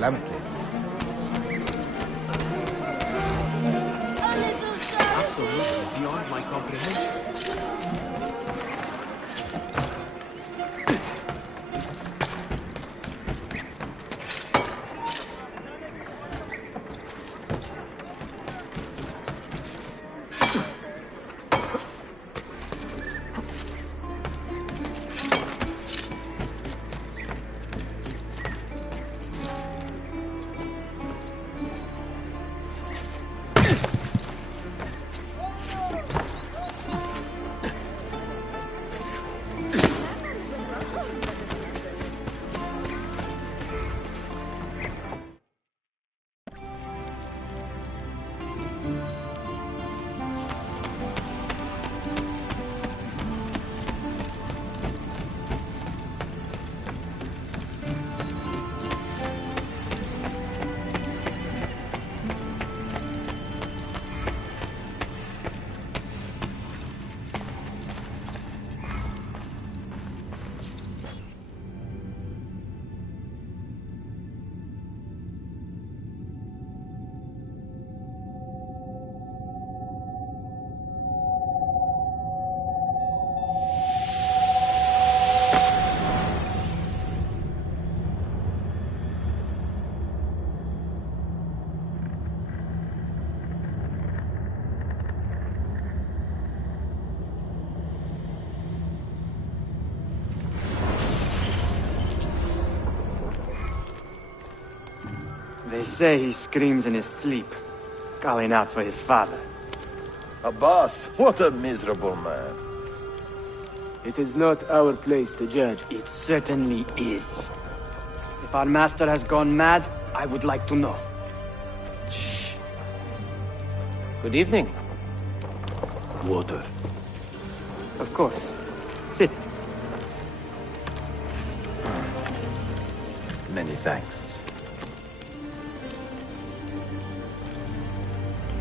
سلامتك. Absolutely beyond my comprehension. They say he screams in his sleep, calling out for his father. Abbas, what a miserable man. It is not our place to judge. It certainly is. If our master has gone mad, I would like to know. Shh. Good evening. Water. Of course. Sit. Many thanks.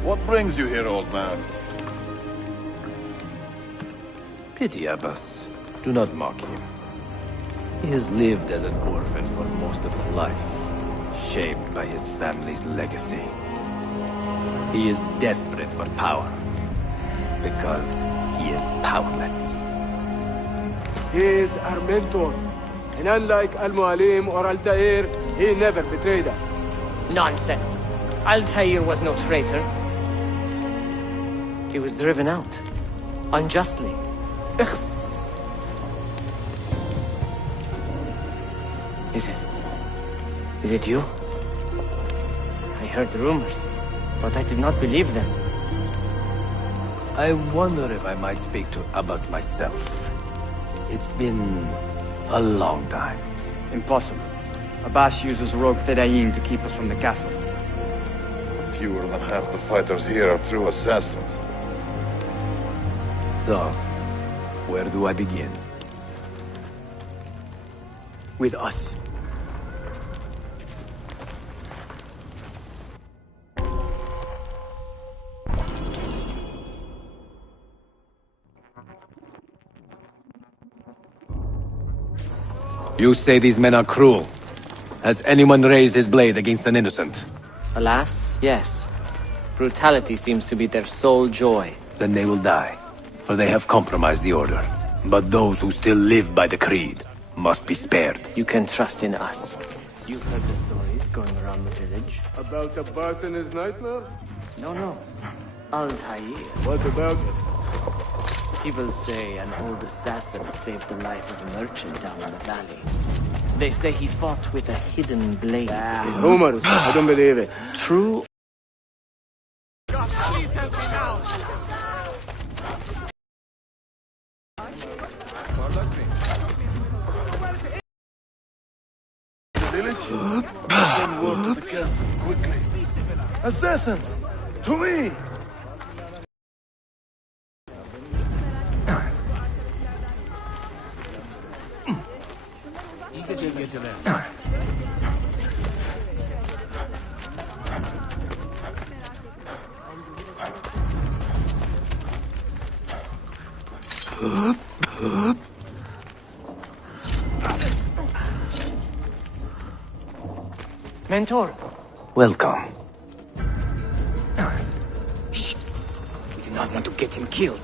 What brings you here, old man? Pity Abbas. Do not mock him. He has lived as an orphan for most of his life, shaped by his family's legacy. He is desperate for power, because he is powerless. He is our mentor, and unlike Al-Mualim or Altair, he never betrayed us. Nonsense. Altair was no traitor. He was driven out. Unjustly. Is it you? I heard the rumors, but I did not believe them. I wonder if I might speak to Abbas myself. It's been a long time. Impossible. Abbas uses rogue Fedayeen to keep us from the castle. Fewer than half the fighters here are true assassins. So, where do I begin? With us. You say these men are cruel. Has anyone raised his blade against an innocent? Alas, yes. Brutality seems to be their sole joy. Then they will die, for they have compromised the Order. But those who still live by the Creed must be spared. You can trust in us. You've heard the stories going around the village? About Abbas and his nightmares? No. Altair. What about it? People say an old assassin saved the life of a merchant down in the valley. They say he fought with a hidden blade. Rumors, I don't believe it. True. Please help me now! The village? Send word to the castle, quickly. Assassins! To me! Mentor. Welcome. Shh. We do not want to get him killed.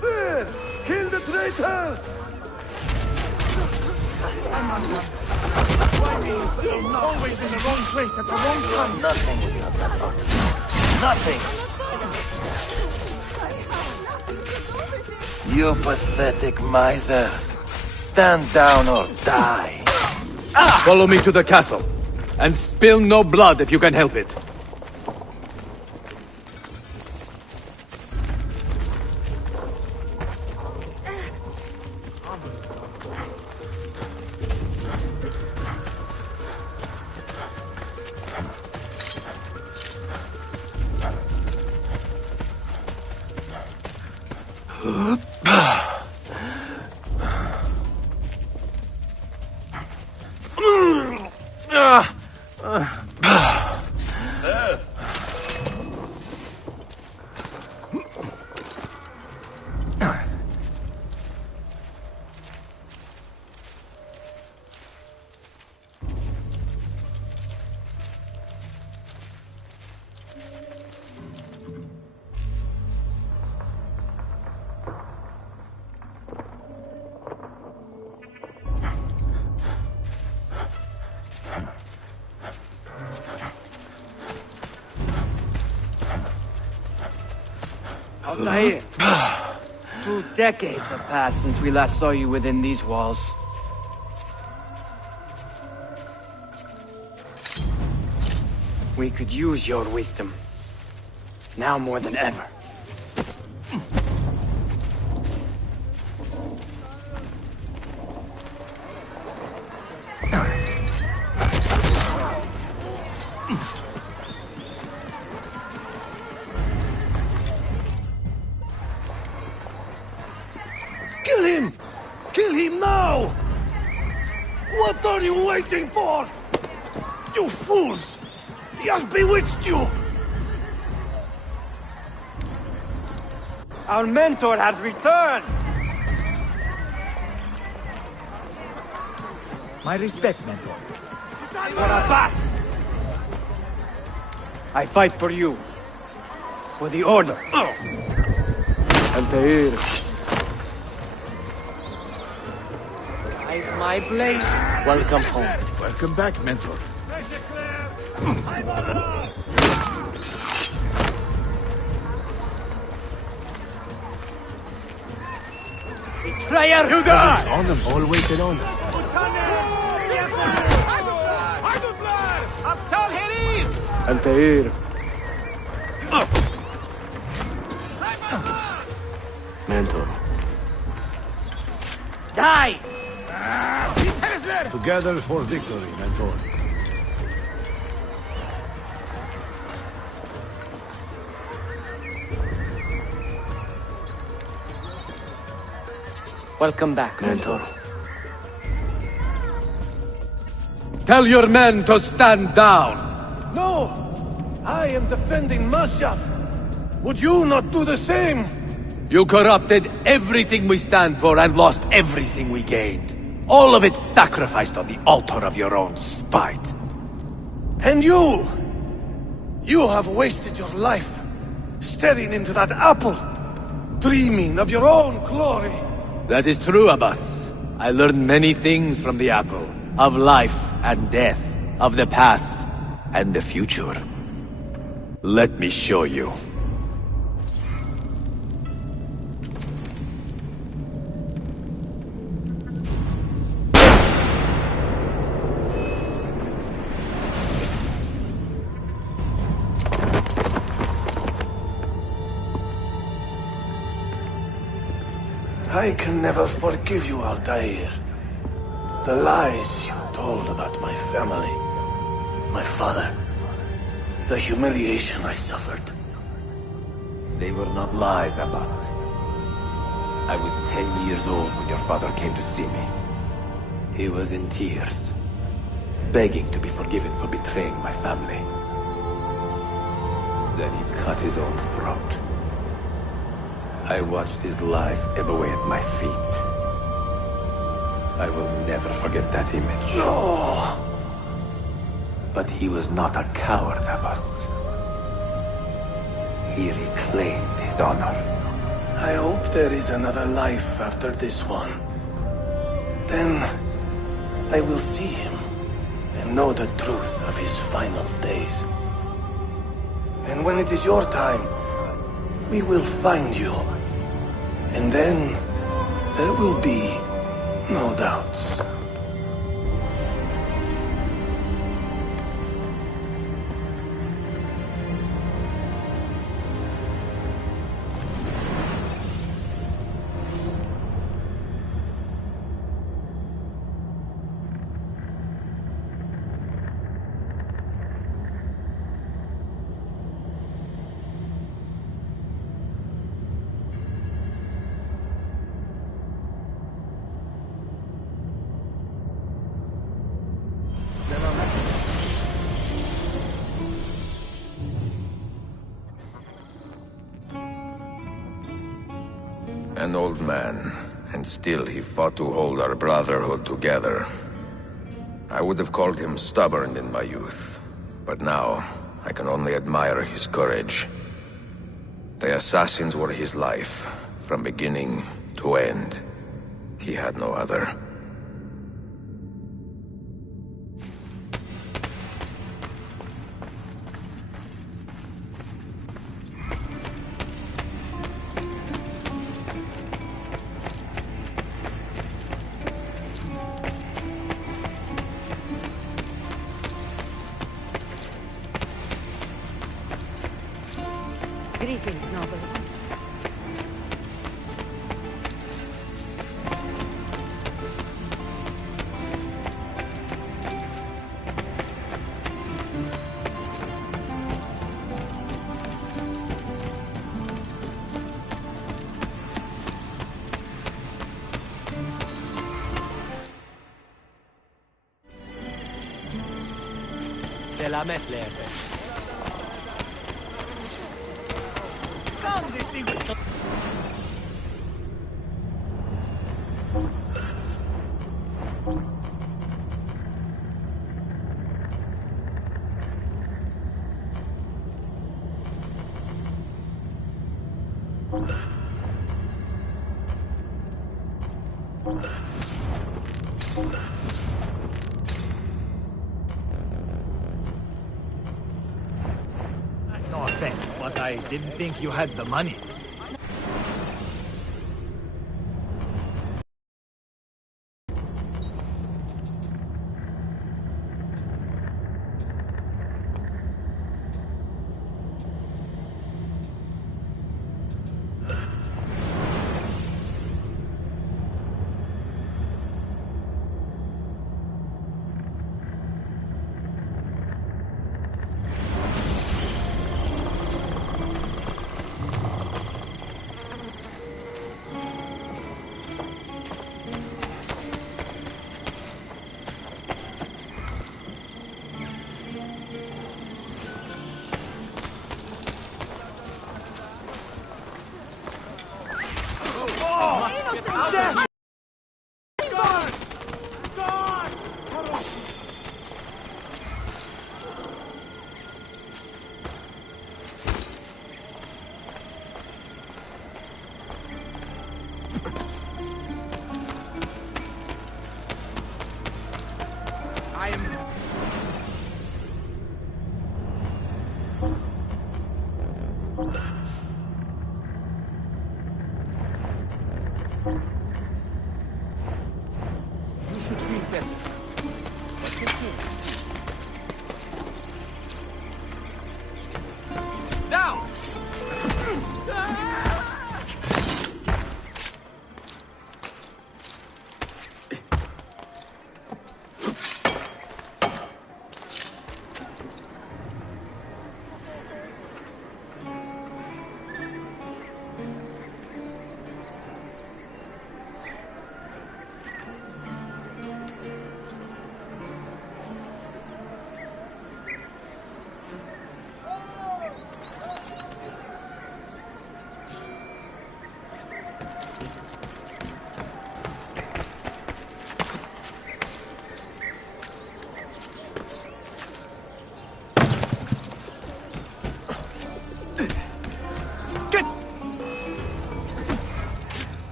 There! Kill the traitors! Always in the wrong place at the wrong time. Nothing without that art. Nothing! You pathetic miser. Stand down or die. Follow me to the castle. And spill no blood if you can help it. Altair, 2 decades have passed since we last saw you within these walls. We could use your wisdom. Now more than ever. Kill him! Kill him now! What are you waiting for? You fools! He has bewitched you! Our mentor has returned! My respect, Mentor. For Abbas! I fight for you. For the Order. Altair. Hide my blade. Welcome home. Welcome back, Mentor. Betrayer! You die! Always an honor. Altair. Mentor. Die! Together for victory, Mentor. Welcome back, Mentor. Tell your men to stand down! No! I am defending Mashaf. Would you not do the same? You corrupted everything we stand for and lost everything we gained. All of it sacrificed on the altar of your own spite. And you! You have wasted your life staring into that apple, dreaming of your own glory. That is true, Abbas. I learned many things from the apple. Of life and death. Of the past and the future. Let me show you. I can never forgive you, Altair. The lies you told about my family, my father, the humiliation I suffered. They were not lies, Abbas. I was 10 years old when your father came to see me. He was in tears, begging to be forgiven for betraying my family. Then he cut his own throat. I watched his life ebb away at my feet. I will never forget that image. No! But he was not a coward, Abbas. He reclaimed his honor. I hope there is another life after this one. Then I will see him and know the truth of his final days. And when it is your time, we will find you. And then there will be no doubts. An old man, and still he fought to hold our brotherhood together. I would have called him stubborn in my youth, but now I can only admire his courage. The assassins were his life, from beginning to end. He had no other. Greetings, noble. Selamet, Lepe. Come, distinguished. No offense, but I didn't think you had the money. You should feel better. What's it doing? Down!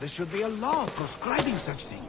There should be a law proscribing such things.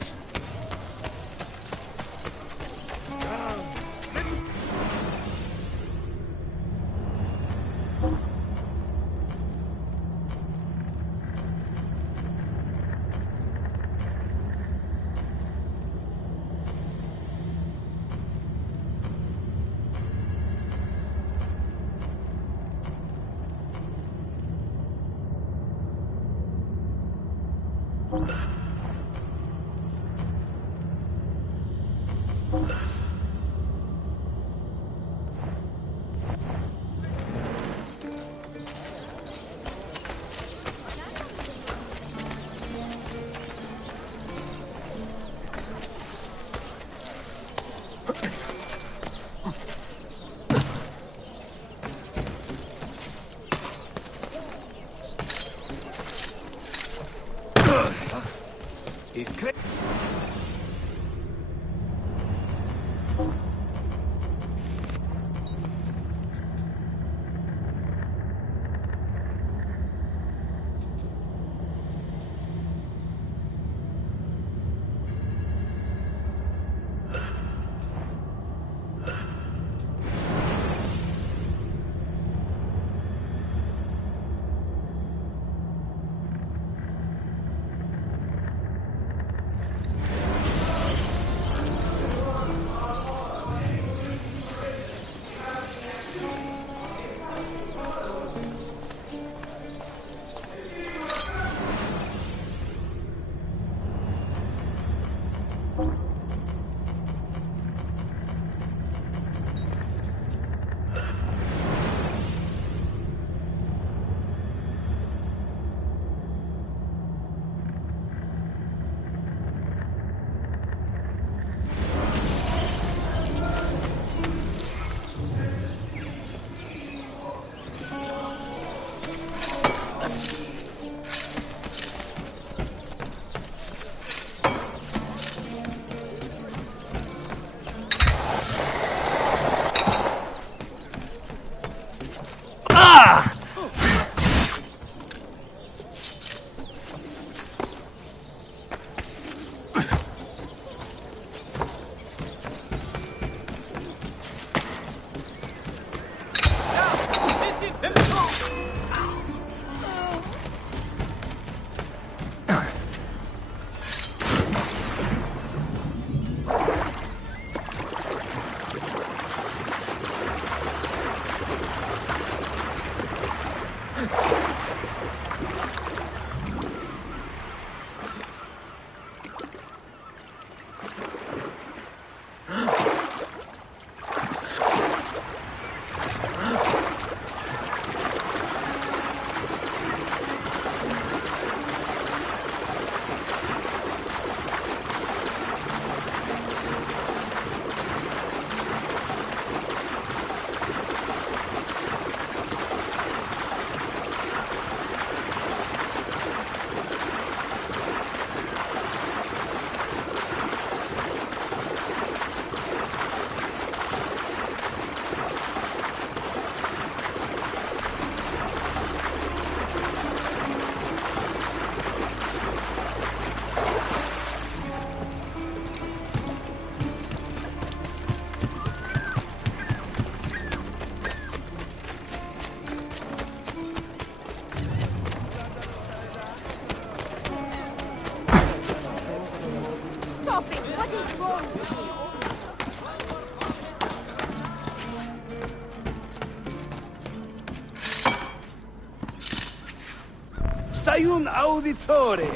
Sayun Auditore!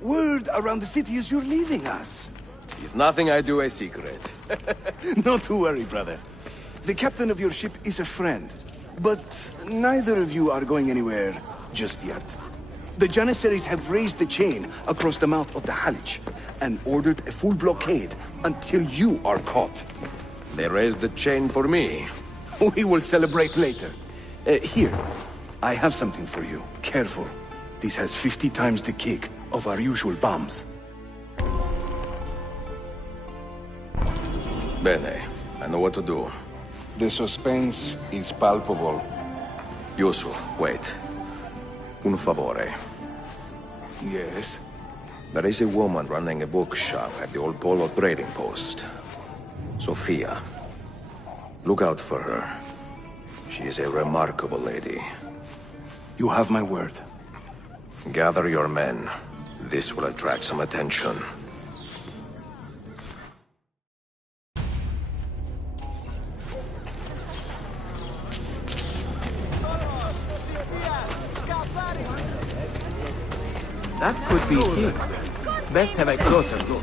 Word around the city is you're leaving us. Is nothing I do a secret. Not to worry, brother. The captain of your ship is a friend, but neither of you are going anywhere just yet. The Janissaries have raised the chain across the mouth of the Halich and ordered a full blockade until you are caught. They raised the chain for me. We will celebrate later. Here, I have something for you. Careful. This has 50 times the kick of our usual bombs. Bene, I know what to do. The suspense is palpable. Yusuf, wait. Un favore. Yes? There is a woman running a bookshop at the old Polo trading post. Sophia. Look out for her. She is a remarkable lady. You have my word. Gather your men. This will attract some attention. That could be it. Best have a closer look.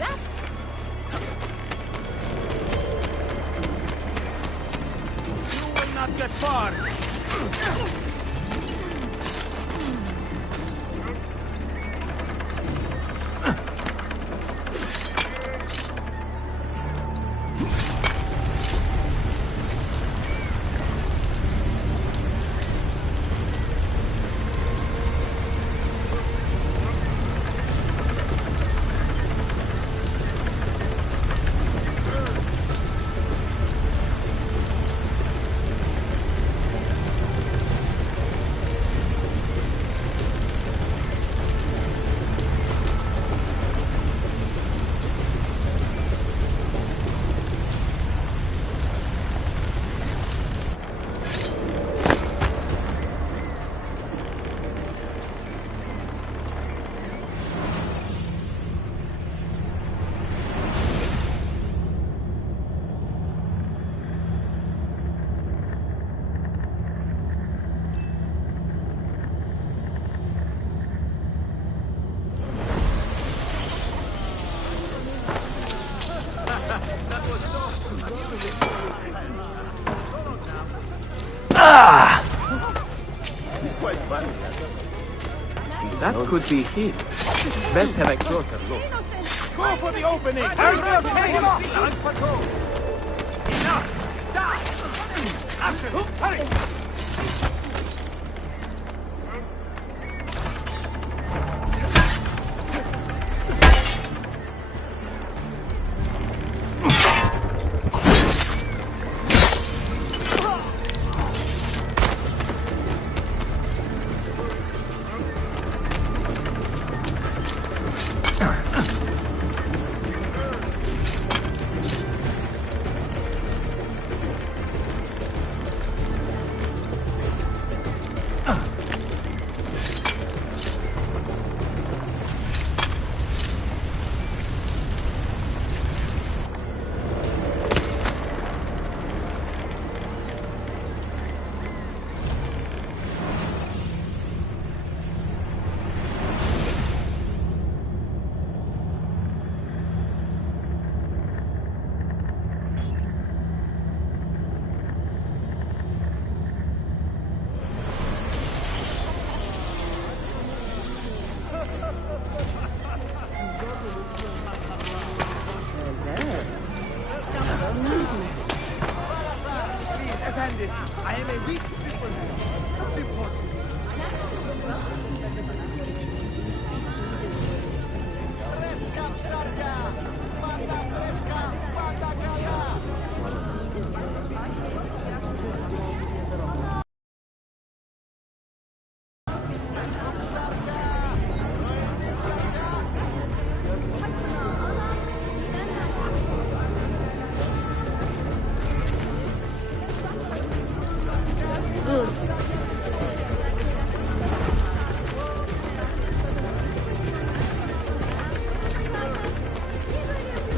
You will not get far. That could be it. Best have a closer look. Go for the opening! Hurry up! On patrol! Enough! Stop! After who? Hurry! I am a weak people.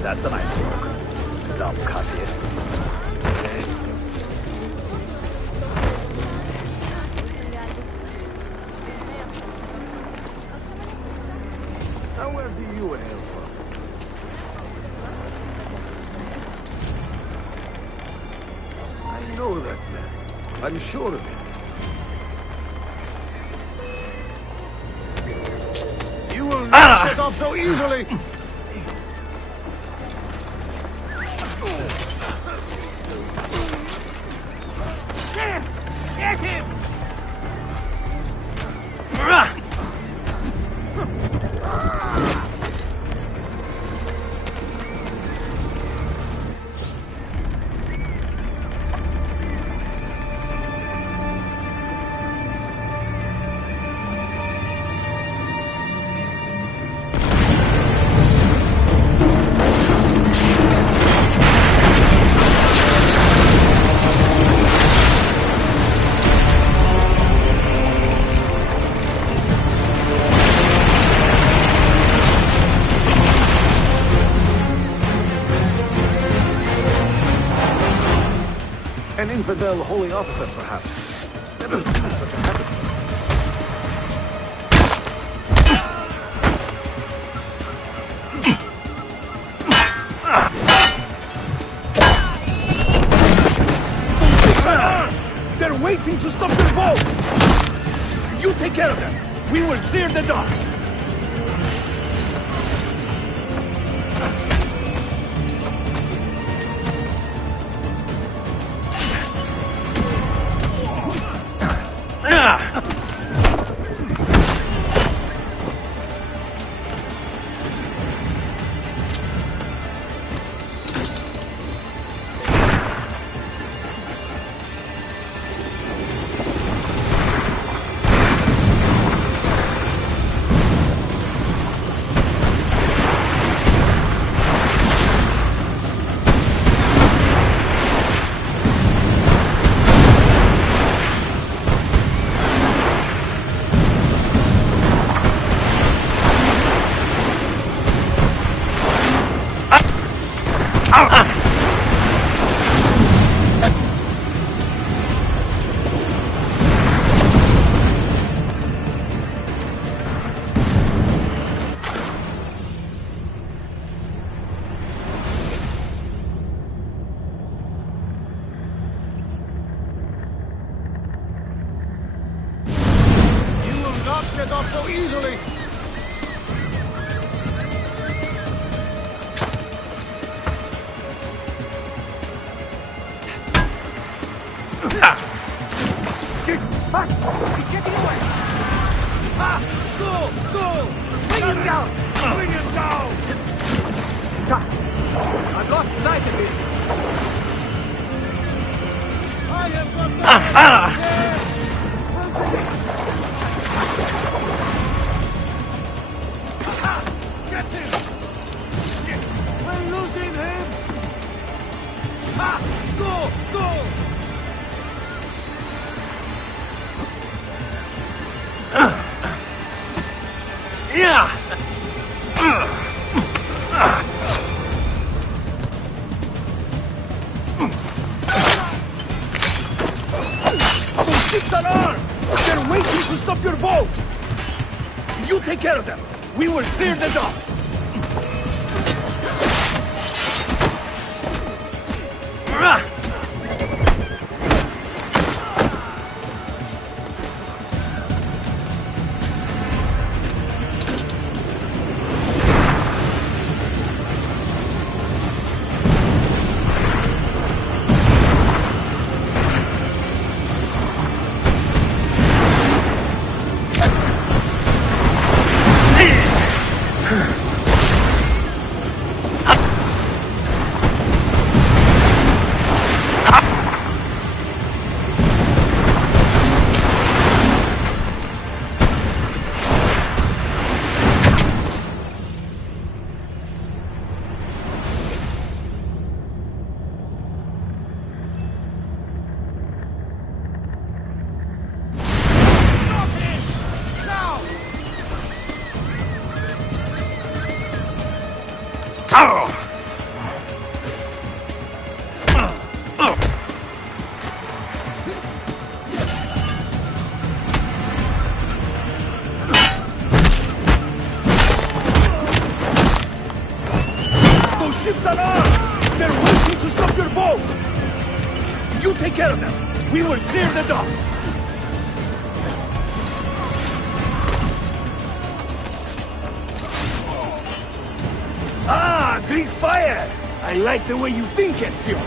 That's a nice joke. Dumb copyist. Now where do you hail from? I know that man. I'm sure of it. You will not set off so easily! Get him! An infidel holy officer, perhaps. Never seen such a habit. They're waiting to stop their boat! You take care of them! We will clear the docks! Get off so easily! Get back! He's getting away! Ah! Go! Go! Bring him down! Bring him down! I've lost sight of him! I have got the... Get him! We're losing him! Ah! Go! Go! Those ships are armed! They're waiting to stop your boat! You take care of them! We will clear the docks! Those ships are armed! They're waiting to stop your boat! You take care of them! We will clear the docks! Ah, Greek fire! I like the way you think, Ezio!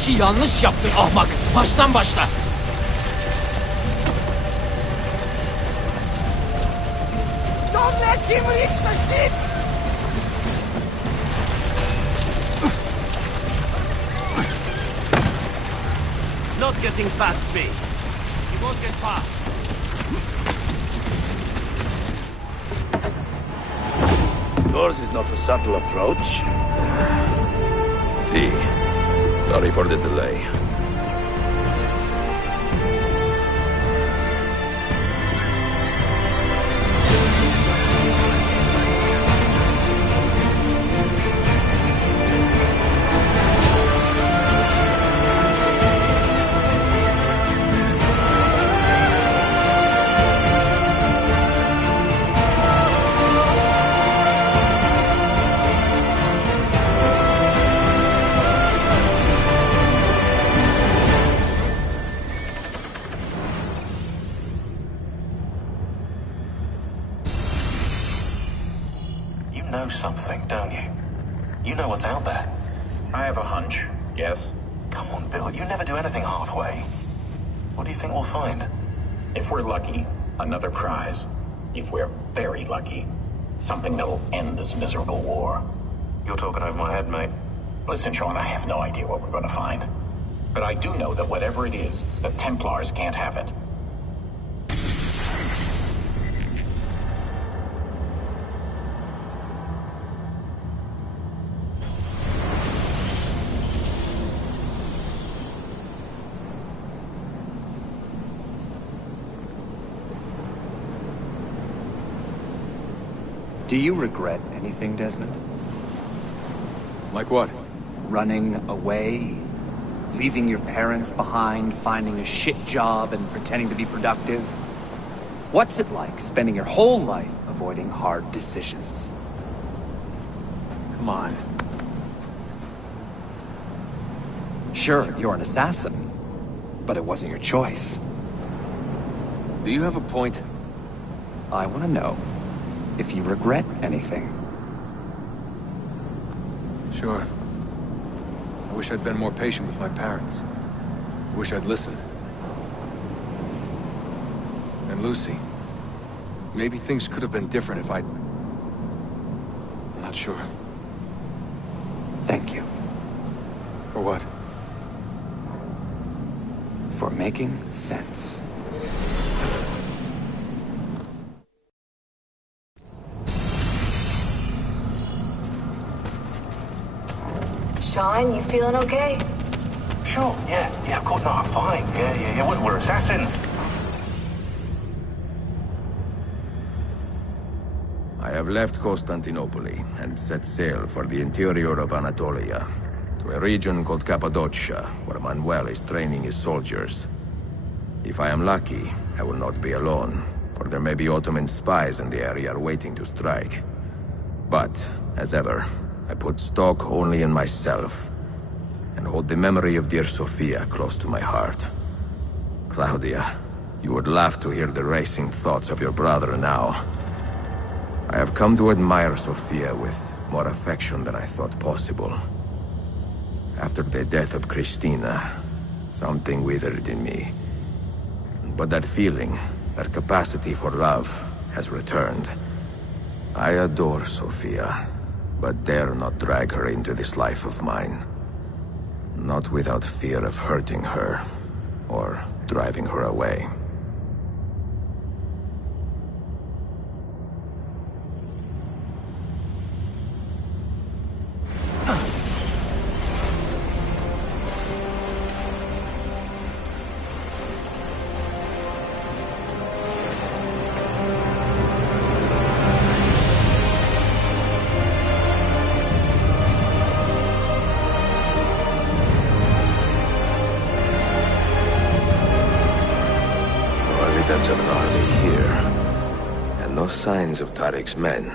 işi yanlış yaptın ahmak. Baştan başla. Don't let him reach the ship! Not getting past me. You won't get past. Yours is not a subtle approach. See. Sorry for the delay. You know something, don't you? You know what's out there. I have a hunch, yes. Come on, Bill, you never do anything halfway. What do you think we'll find? If we're lucky, another prize. If we're very lucky, something that'll end this miserable war. You're talking over my head, mate. Listen, Sean, I have no idea what we're going to find. But I do know that whatever it is, the Templars can't have it. Do you regret anything, Desmond? Like what? Running away? Leaving your parents behind, finding a shit job, and pretending to be productive? What's it like spending your whole life avoiding hard decisions? Come on. Sure, you're an assassin, but it wasn't your choice. Do you have a point? I want to know if you regret anything. Sure. I wish I'd been more patient with my parents. I wish I'd listened. And Lucy. Maybe things could have been different if I'd... I'm not sure. Thank you. For what? For making sense. Sean, you feeling okay? Sure, yeah, of course, no, I'm fine. Yeah, we're assassins. I have left Constantinople and set sail for the interior of Anatolia, to a region called Cappadocia, where Manuel is training his soldiers. If I am lucky, I will not be alone, for there may be Ottoman spies in the area waiting to strike. But, as ever, I put stock only in myself, and hold the memory of dear Sophia close to my heart. Claudia, you would laugh to hear the racing thoughts of your brother now. I have come to admire Sophia with more affection than I thought possible. After the death of Christina, something withered in me. But that feeling, that capacity for love, has returned. I adore Sophia, but dare not drag her into this life of mine. Not without fear of hurting her, or driving her away. Of an army here, and no signs of Tariq's men.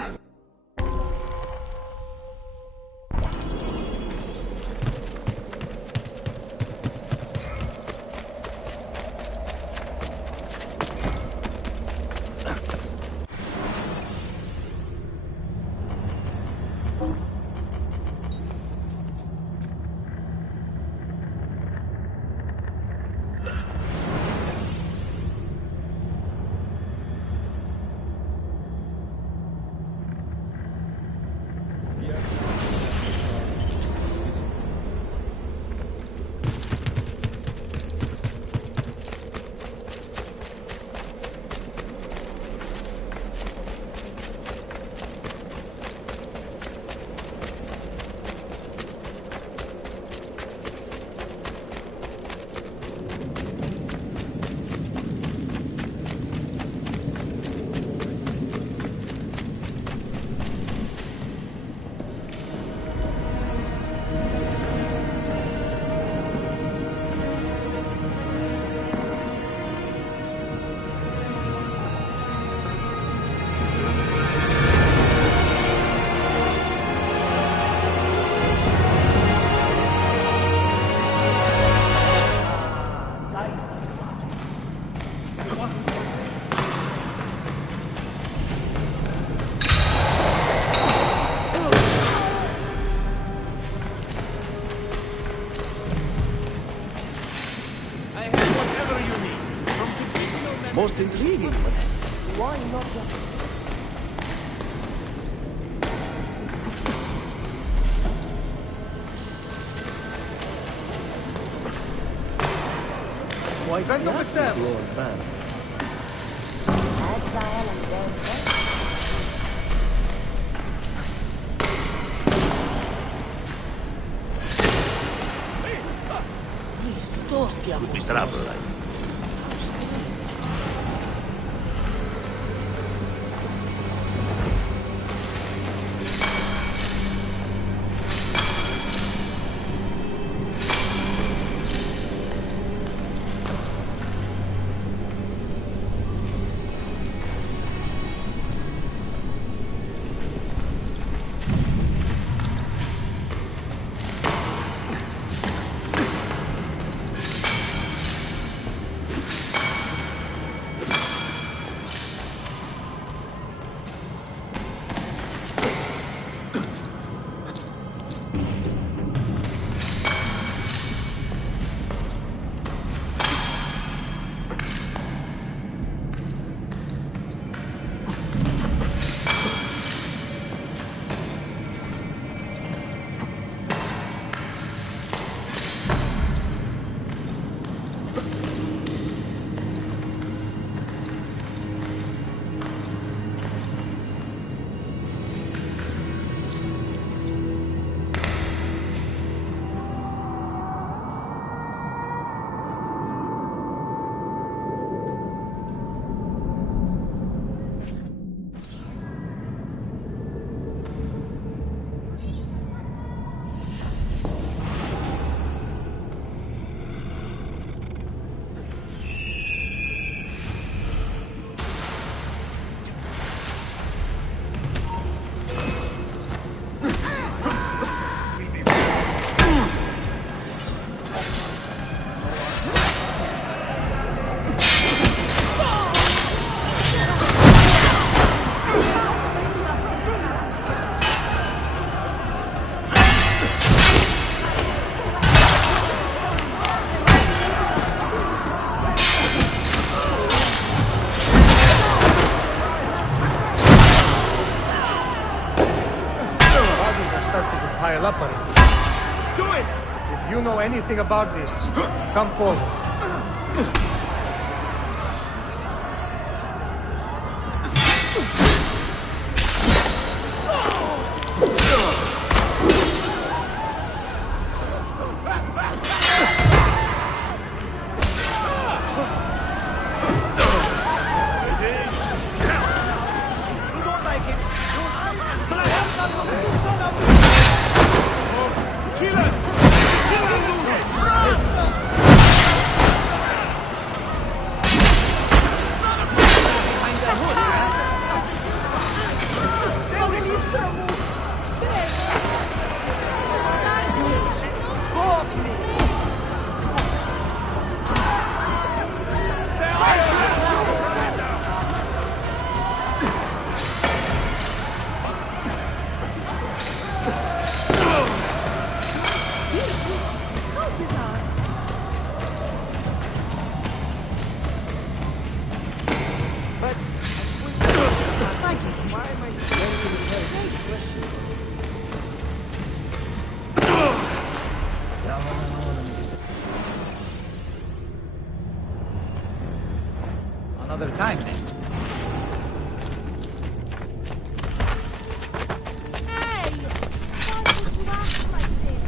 intriguing, but why not? Why can't you understand? Old man. Agile and well-trained. Mr. Applerise. Pile up on it. Do it! If you know anything about this, come forward. Another time then. Hey! Why did you act like this?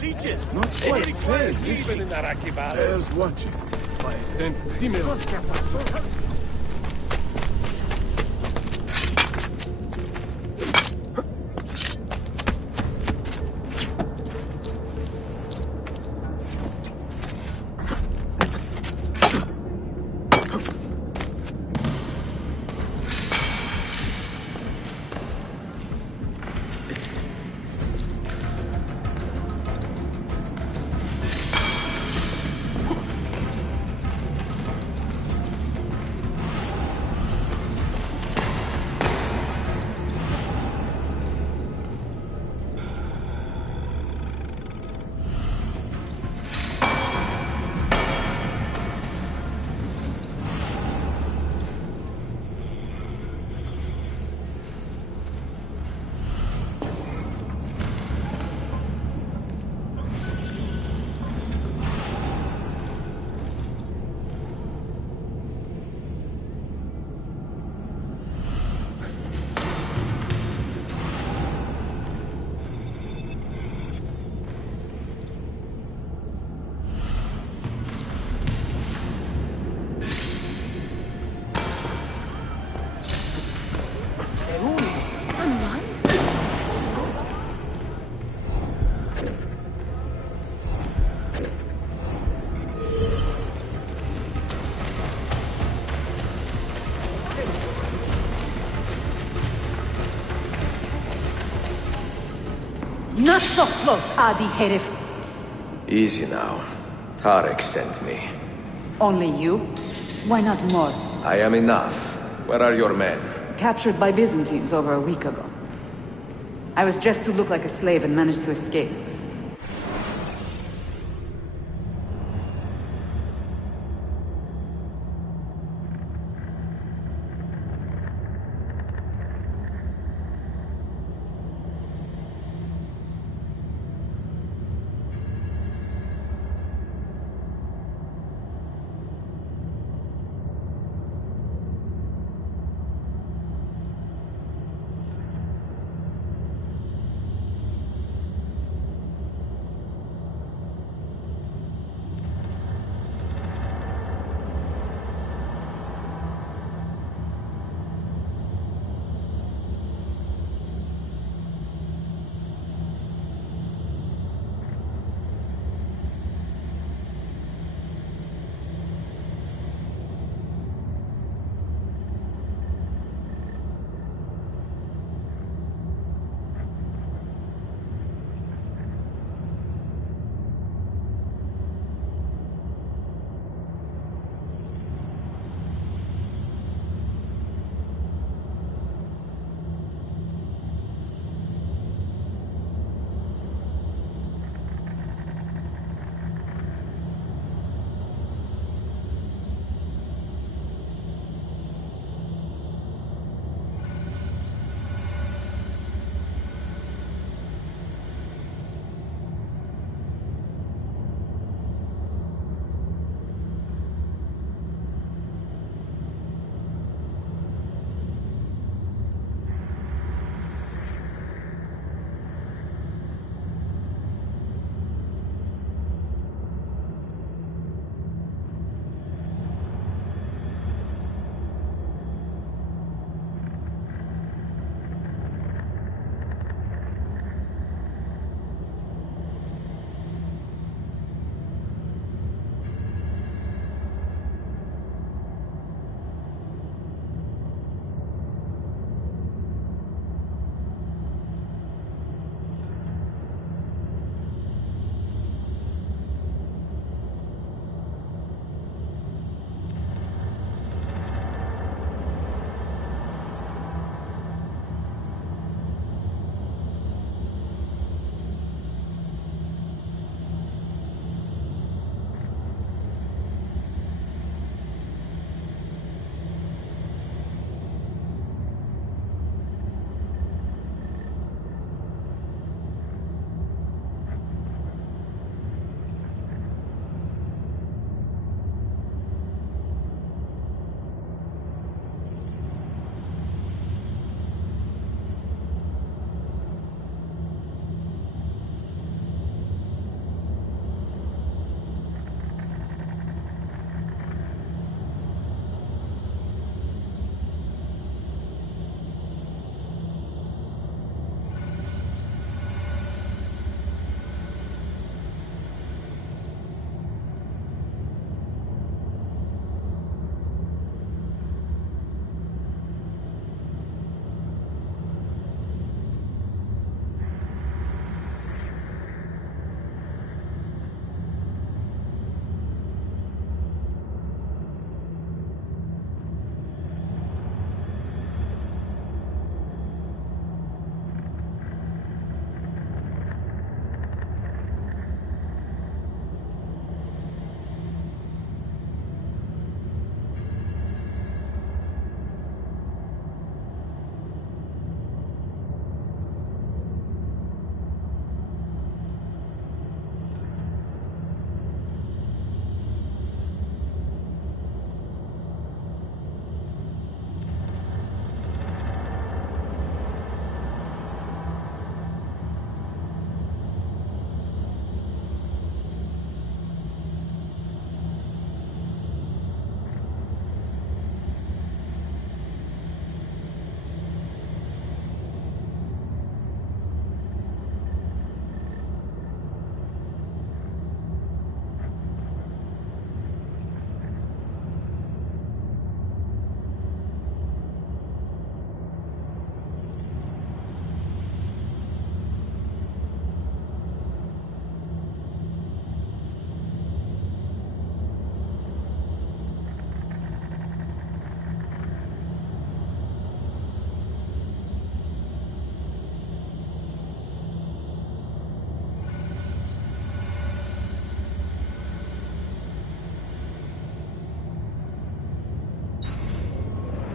Leeches! Not quite fair, Even in Araki Valley. Bears watching. By sent female. Not so close, Adi Herif. Easy now. Tarek sent me. Only you? Why not more? I am enough. Where are your men? Captured by Byzantines over a week ago. I was dressed to look like a slave and managed to escape.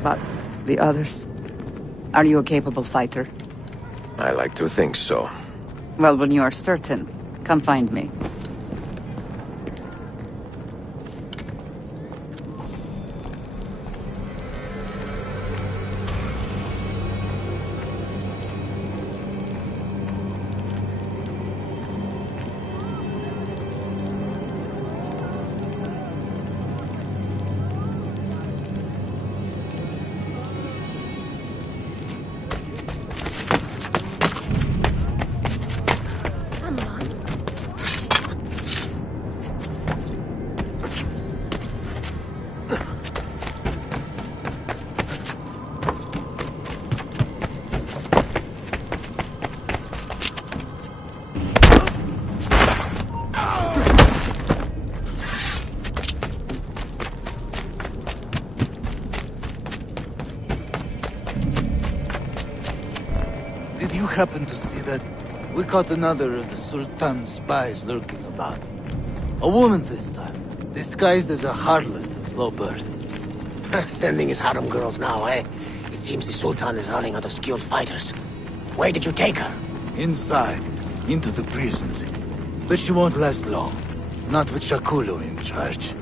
But the others? Are you a capable fighter? I like to think so. Well, when you are certain, come find me. Did you happen to see that? We caught another of the Sultan's spies lurking about. A woman this time, disguised as a harlot of low birth. Sending his harem girls now, eh? It seems the Sultan is running out of skilled fighters. Where did you take her? Inside, into the prisons. But she won't last long. Not with Shakulu in charge.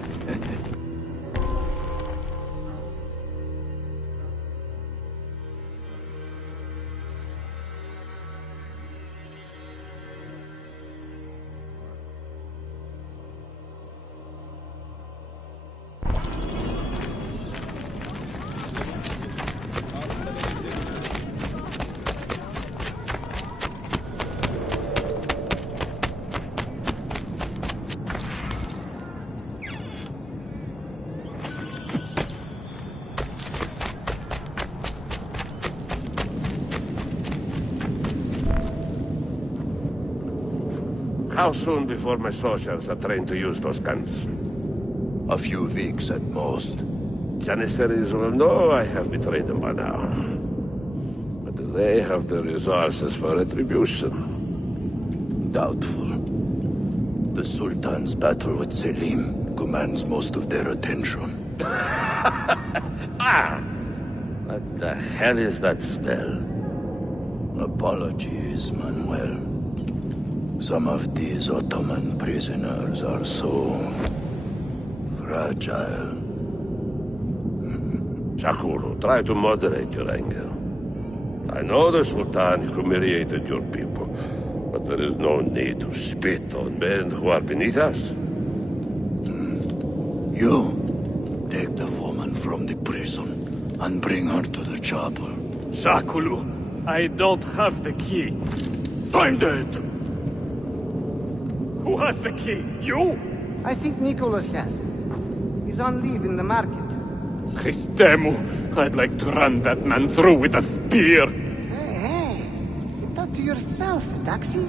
How soon before my soldiers are trained to use those guns? A few weeks at most. Janissaries will know I have betrayed them by now. But do they have the resources for retribution? Doubtful. The Sultan's battle with Selim commands most of their attention. What the hell is that spell? Apologies, Manuel. Some of these Ottoman prisoners are so fragile. Shakulu, try to moderate your anger. I know the Sultan humiliated your people, but there is no need to spit on men who are beneath us. You, take the woman from the prison and bring her to the chapel. Shakulu, I don't have the key. Find it! Who has the key? You? I think Nicholas has it. He's on leave in the market. Christemu, I'd like to run that man through with a spear. Hey, keep that to yourself, Taxi.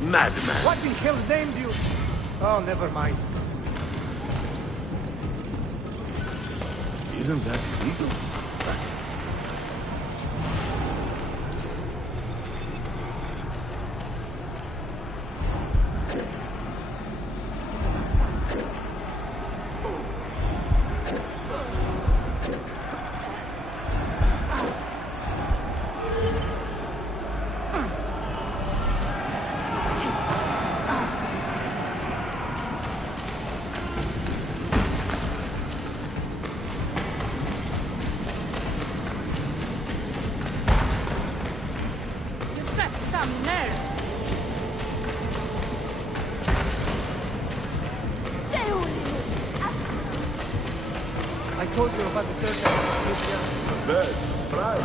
Madman. What in hell's name do you... Oh, never mind. Isn't that illegal? I told you about the church. Bed, right.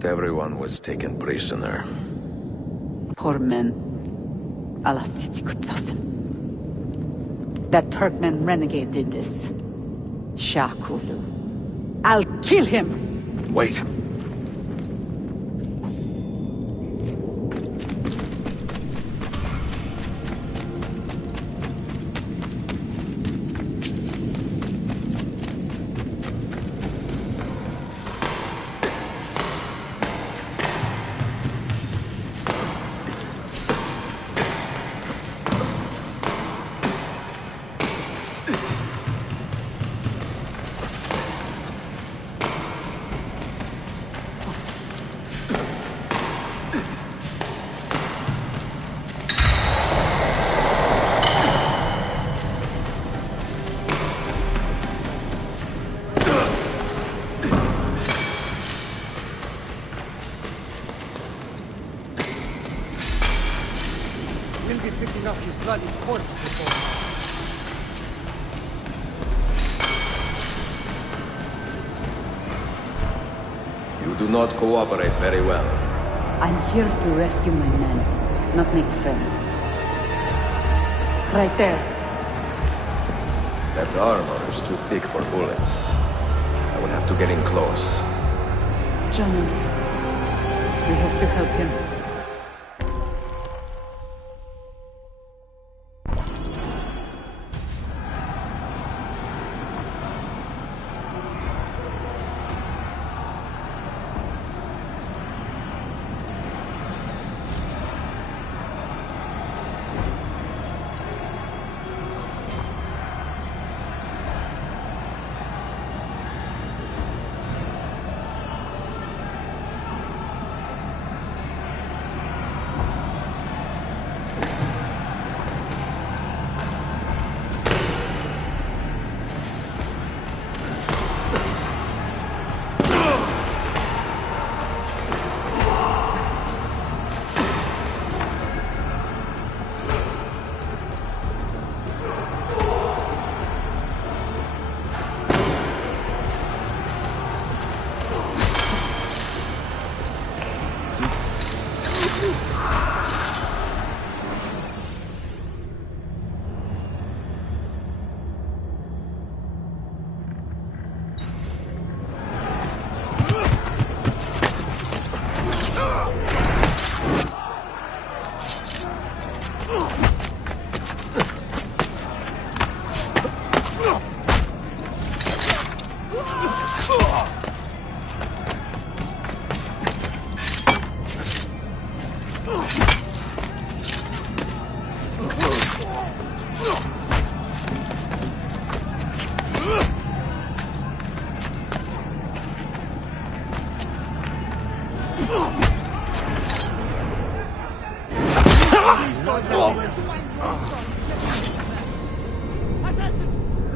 Not everyone was taken prisoner. Poor men. Allah siti kutsasın. That Turkmen renegade did this. Shah Kulu. I'll kill him! Wait. We'll be picking up his bloody corpse before. You do not cooperate very well. I'm here to rescue my men, not make friends. Right there. That armor is too thick for bullets. I will have to get in close. Jonas, we have to help him.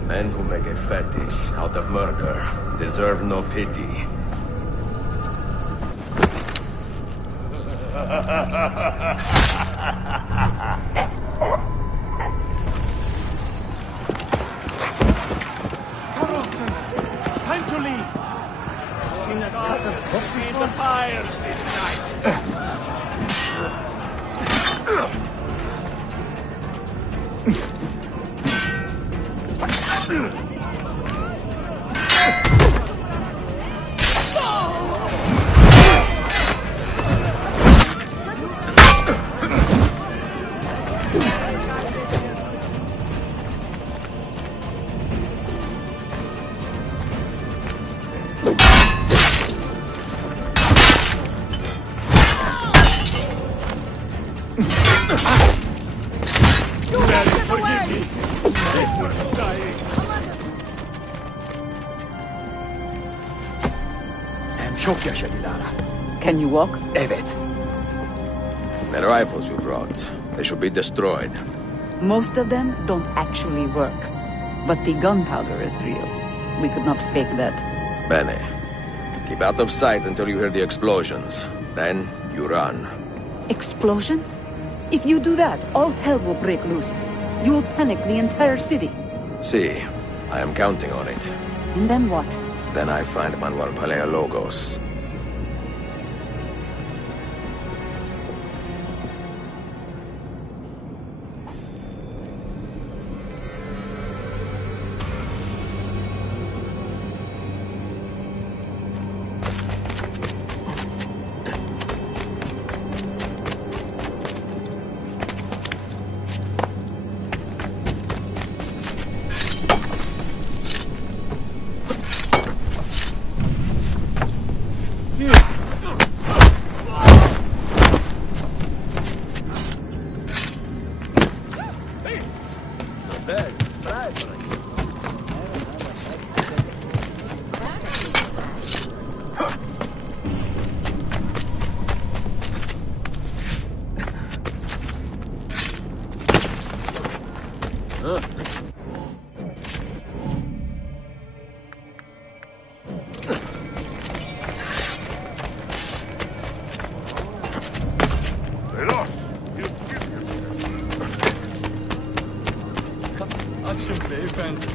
Men who make a fetish out of murder deserve no pity. Carlson, time to leave. Seen a cut of feed the fires this night. Sen çok yaşa Dilara. Can you walk? Evet. The rifles you brought, they should be destroyed. Most of them don't actually work. But the gunpowder is real. We could not fake that. Bene. Keep out of sight until you hear the explosions. Then, you run. Explosions? If you do that, all hell will break loose. You'll panic the entire city. See, I am counting on it. And then what? Then I find Manuel Paleologos. Açın beyefendi.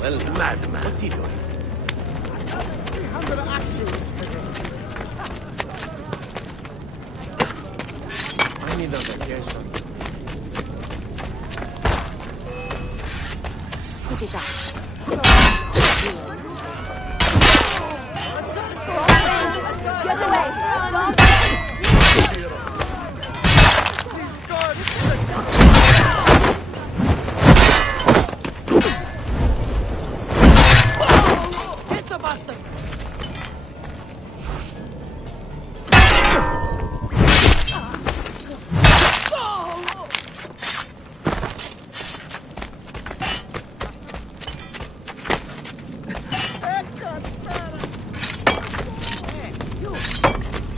Well, madman. What's he doing? I need a vacation. Look at that. Get away! Hit the bastard!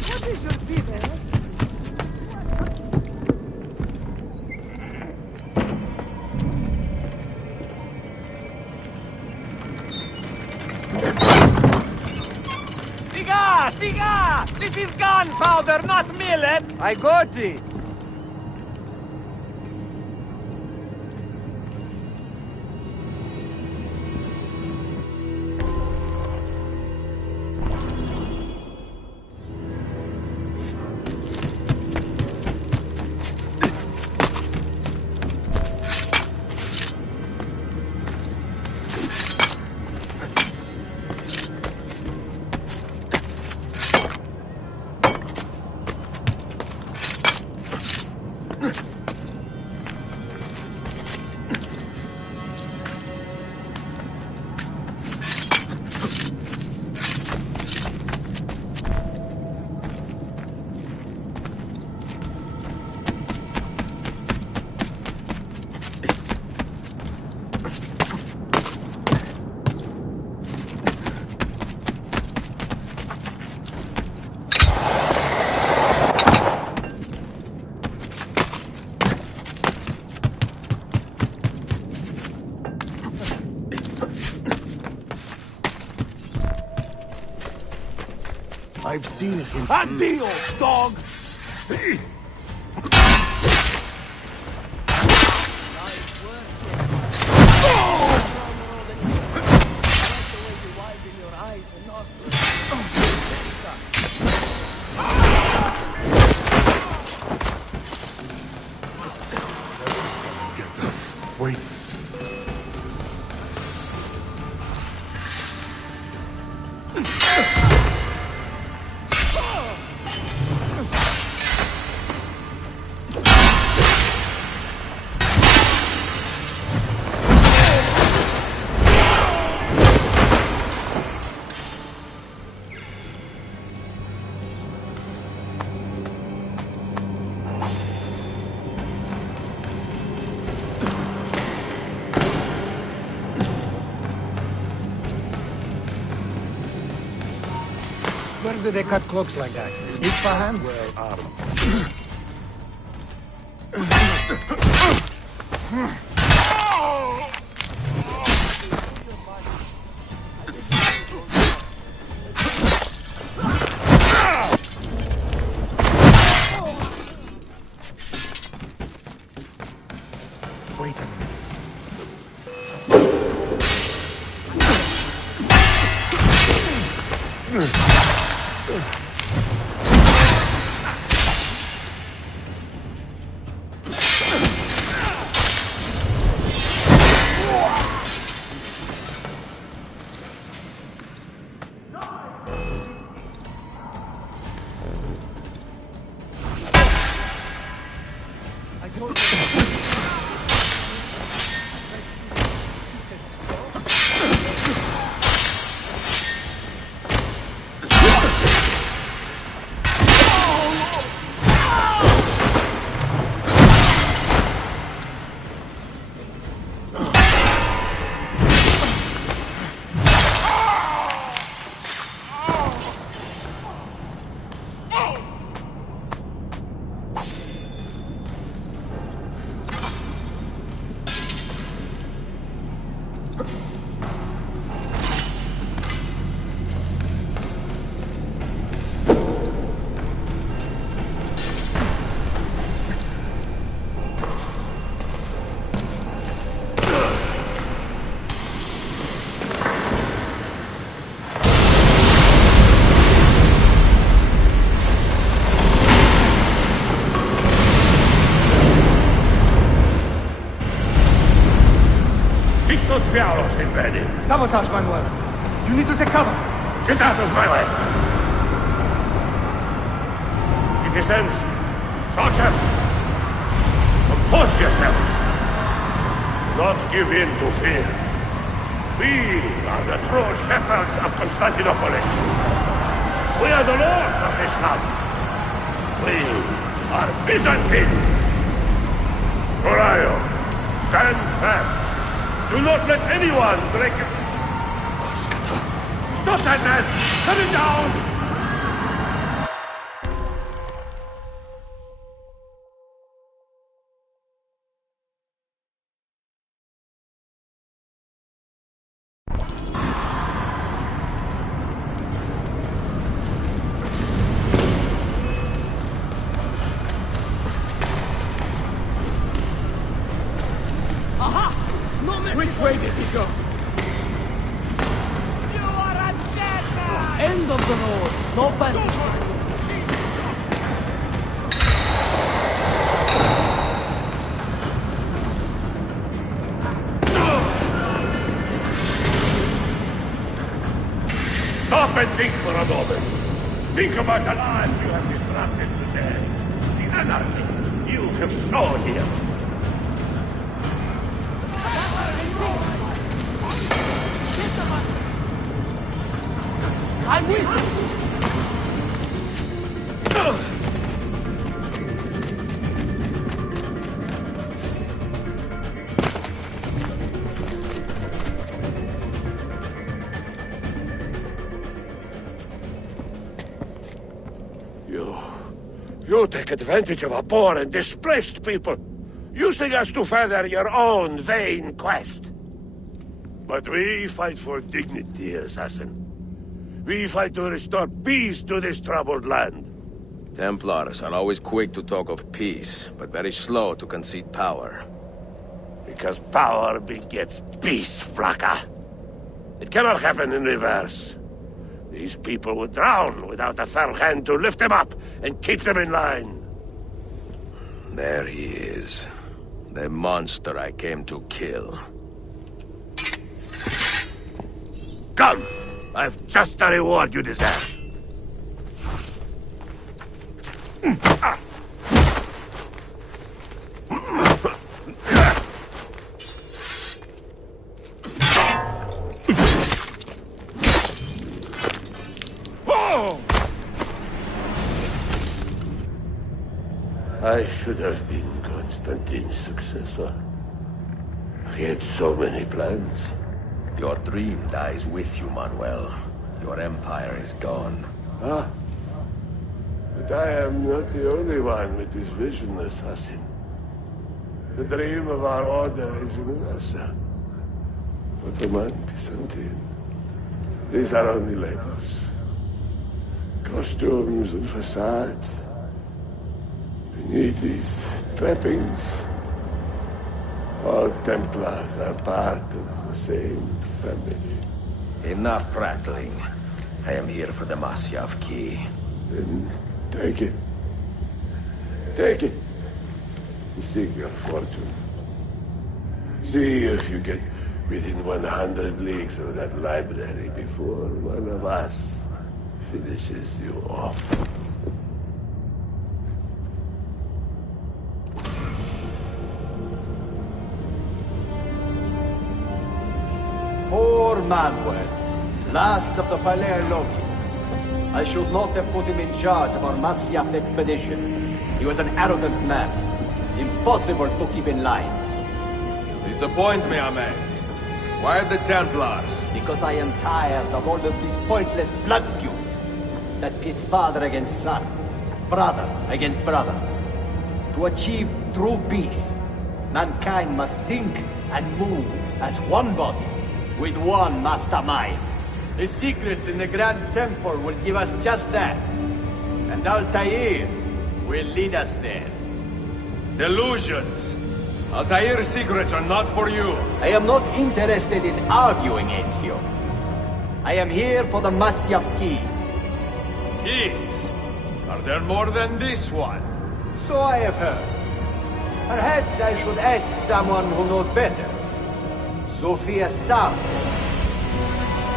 What is your fever? Siga! Siga! This is gunpowder, not millet! I got it! I've seen it in... Adios, dog! Wait. Where do they cut cloaks like that? Isfahan? Well, Wait a minute. I told you. Custodialos in Veni. Sabotage, Manuel. You need to take cover. Get out of my way. Citizens, soldiers, compose yourselves. Do not give in to fear. We are the true shepherds of Constantinople. We are the lords of Islam. We are Byzantines. Morayo, stand fast. Do not let anyone break it. Stop that man! Cut it down! Which way did he go? You are a dead man! End of the road. No passage. Stop and think for a moment. Think about the lives you have disrupted today. The anarchy you have sown here. I'm with you! You take advantage of our poor and displaced people, using us to further your own vain quest. But we fight for dignity, assassin. We fight to restore peace to this troubled land. Templars are always quick to talk of peace, but very slow to concede power. Because power begets peace, Flaka. It cannot happen in reverse. These people would drown without a firm hand to lift them up and keep them in line. There he is. The monster I came to kill. Come! I've just the reward you deserve. I should have been Constantine's successor. He had so many plans. Your dream dies with you, Manuel. Your empire is gone. Ah. But I am not the only one with this vision, assassin. The dream of our order is universal. Ottoman, Byzantine. These are only labels. Costumes and facades. Beneath these trappings, all Templars are part of the same family. Enough prattling. I am here for the Masyaf key. Then take it. Take it. Seek your fortune. See if you get within 100 leagues of that library before one of us finishes you off. Poor Manuel, last of the Palerloki. I should not have put him in charge of our Masyaf expedition. He was an arrogant man. Impossible to keep in line. Disappoint me, Ahmed. Why the Templars? Because I am tired of all of these pointless blood feuds that pit father against son, brother against brother. To achieve true peace, mankind must think and move as one body, with one mastermind. The secrets in the Grand Temple will give us just that. And Altair will lead us there. Delusions. Altair's secrets are not for you. I am not interested in arguing, Ezio. I am here for the Masyaf keys. Keys? Are there more than this one? So I have heard. Perhaps I should ask someone who knows better. Sophia Sam.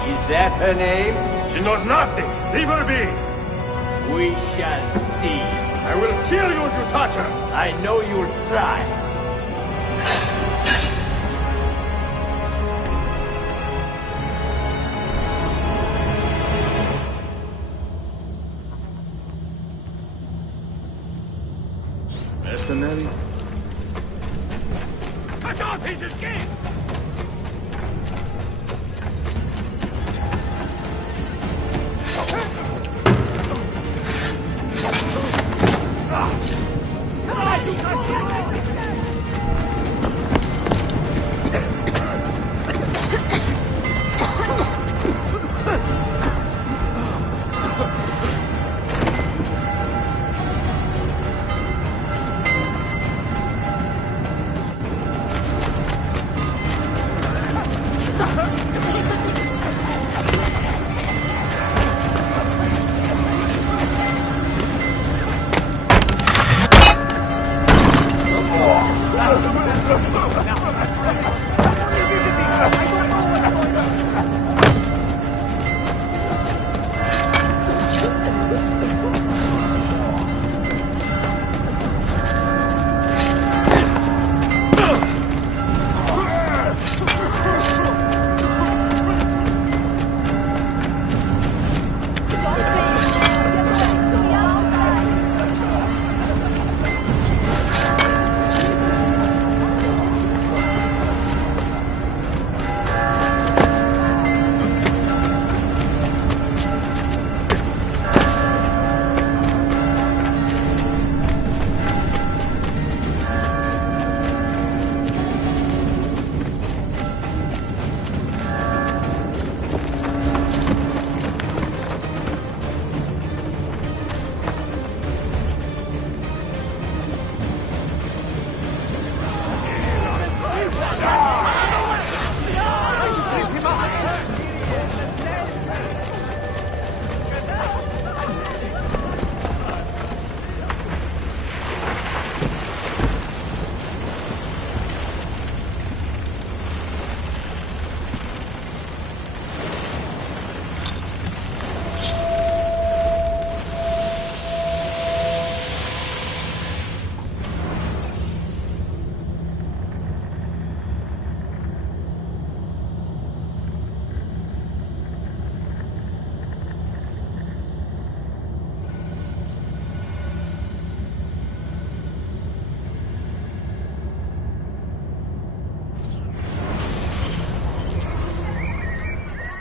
Is that her name? She knows nothing! Leave her be! We shall see. I will kill you if you touch her! I know you'll try. Mercenary? Cut off his escape!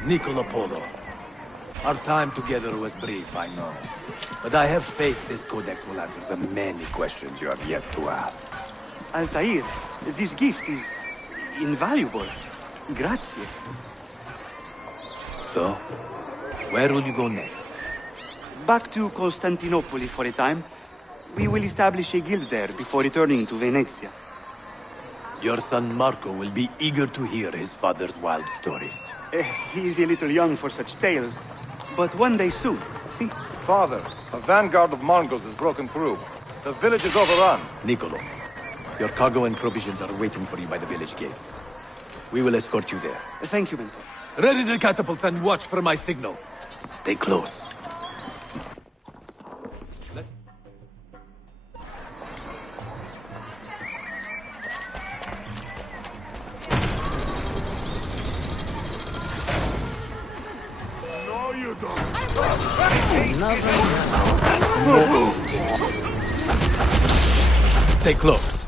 Niccolo Polo. Our time together was brief, I know. But I have faith this codex will answer the many questions you have yet to ask. Altair, this gift is invaluable. Grazie. So, where will you go next? Back to Constantinople for a time. We will establish a guild there before returning to Venezia. Your son Marco will be eager to hear his father's wild stories. He is a little young for such tales, but one day soon, see? Father, a vanguard of Mongols has broken through. The village is overrun. Niccolo, your cargo and provisions are waiting for you by the village gates. We will escort you there. Thank you, Mentor. Ready the catapults and watch for my signal. Stay close. Stay close.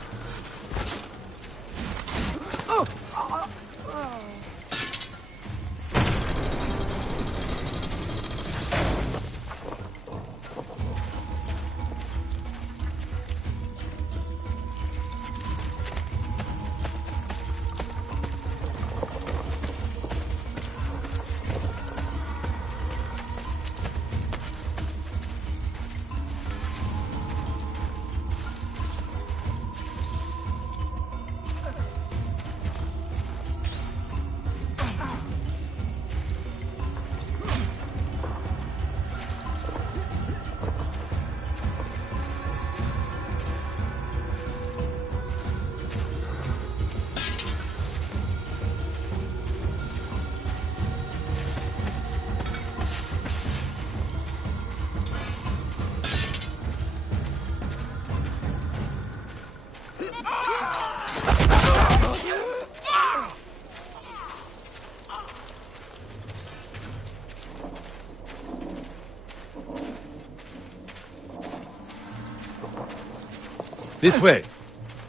This way.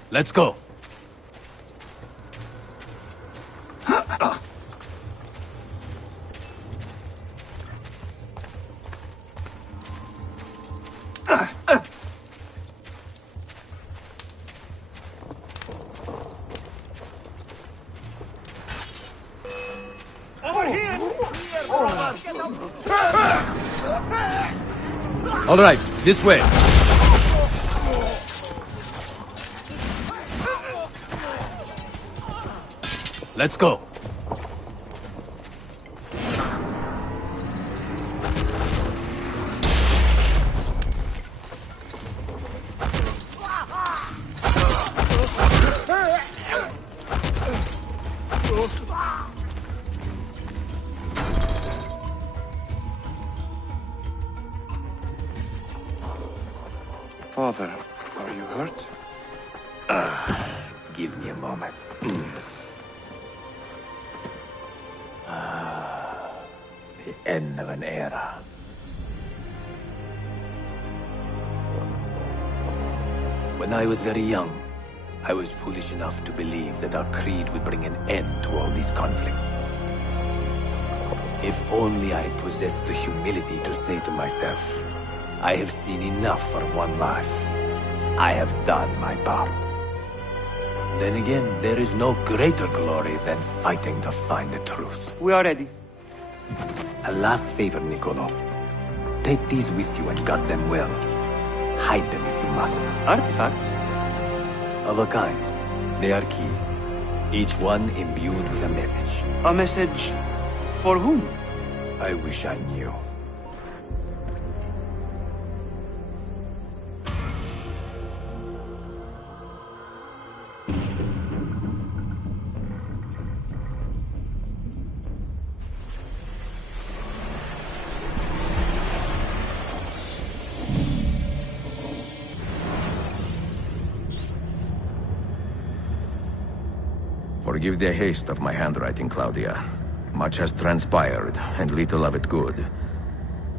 Let's go. Over here! All right, this way. Let's go. Father, are you hurt? Give me a moment. The end of an era. When I was very young, I was foolish enough to believe that our creed would bring an end to all these conflicts. If only I possessed the humility to say to myself, I have seen enough for one life. I have done my part. Then again, there is no greater glory than fighting to find the truth. We are ready. A last favor, Niccolo. Take these with you and guard them well. Hide them if you must. Artifacts? Of a kind. They are keys. Each one imbued with a message. A message for whom? I wish I knew. Forgive the haste of my handwriting, Claudia. Much has transpired, and little of it good.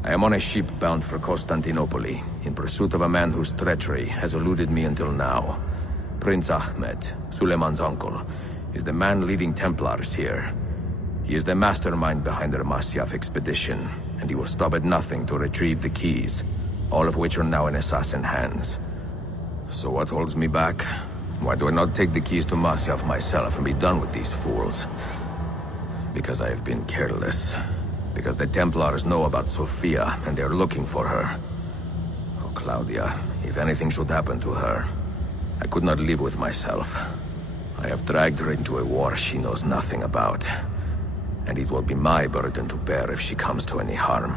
I am on a ship bound for Constantinople, in pursuit of a man whose treachery has eluded me until now. Prince Ahmed, Suleiman's uncle, is the man leading Templars here. He is the mastermind behind the Masyaf expedition, and he will stop at nothing to retrieve the keys, all of which are now in assassin hands. So what holds me back? Why do I not take the keys to Masyaf myself and be done with these fools? Because I have been careless. Because the Templars know about Sophia, and they are looking for her. Oh, Claudia, if anything should happen to her, I could not live with myself. I have dragged her into a war she knows nothing about. And it will be my burden to bear if she comes to any harm.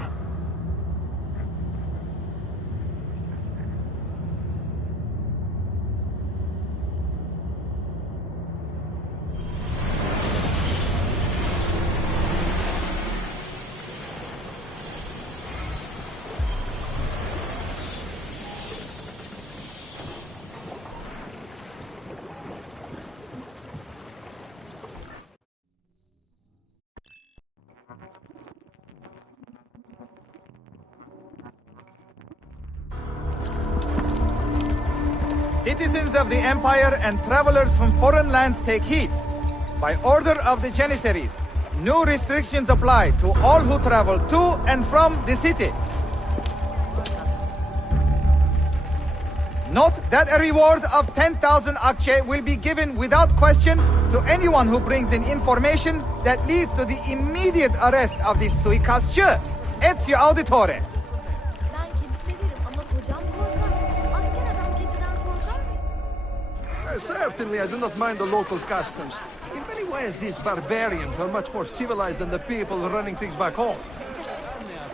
Citizens of the Empire and travelers from foreign lands take heed. By order of the Janissaries, new restrictions apply to all who travel to and from the city. Note that a reward of 10,000 akçe will be given without question to anyone who brings in information that leads to the immediate arrest of the suikastçı. Ezio Auditore. Certainly, I do not mind the local customs. In many ways, these barbarians are much more civilized than the people running things back home.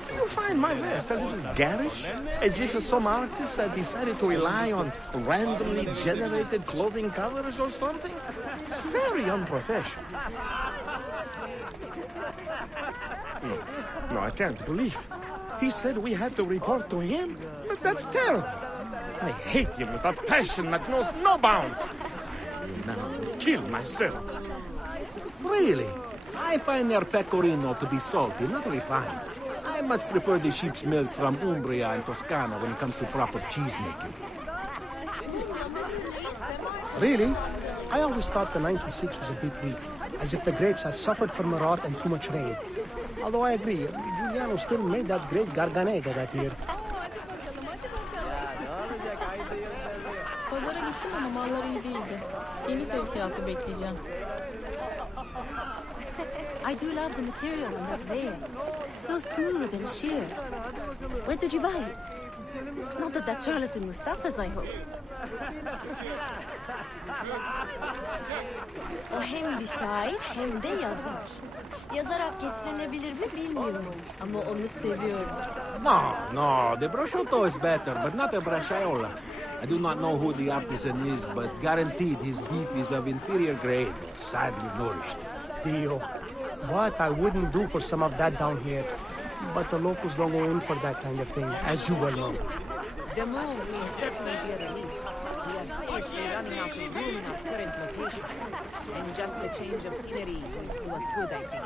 Do you find my vest a little garish? As if some artists had decided to rely on randomly generated clothing covers or something? It's very unprofessional. No, I can't believe it. He said we had to report to him? But that's terrible. I hate him with a passion that knows no bounds. Now, kill myself. Really? I find their pecorino to be salty, not refined. I much prefer the sheep's milk from Umbria and Toscana when it comes to proper cheese making. Really? I always thought the 96 was a bit weak, as if the grapes had suffered from a rot and too much rain. Although I agree, Giuliano still made that great Garganega that year. Pazara gittim ama mallar iyi değildi. Yeni sevkiyatı bekleyeceğim. I do love the material on that veil. So smooth and sheer. Where did you buy it? Not at that charlatan Mustafa's, I hope. O hem bir şair hem de yazar. Yazarak geçilenebilir mi bilmiyorum ama onu seviyorum. No, the prosciutto is better, but not the braciola. I do not know who the artisan is, but guaranteed his beef is of inferior grade, sadly nourished. Dio, what I wouldn't do for some of that down here. But the locals don't go in for that kind of thing, as you well know. The move will certainly be a relief. We are seriously running out of room in our current location. And just the change of scenery will do us good, I think.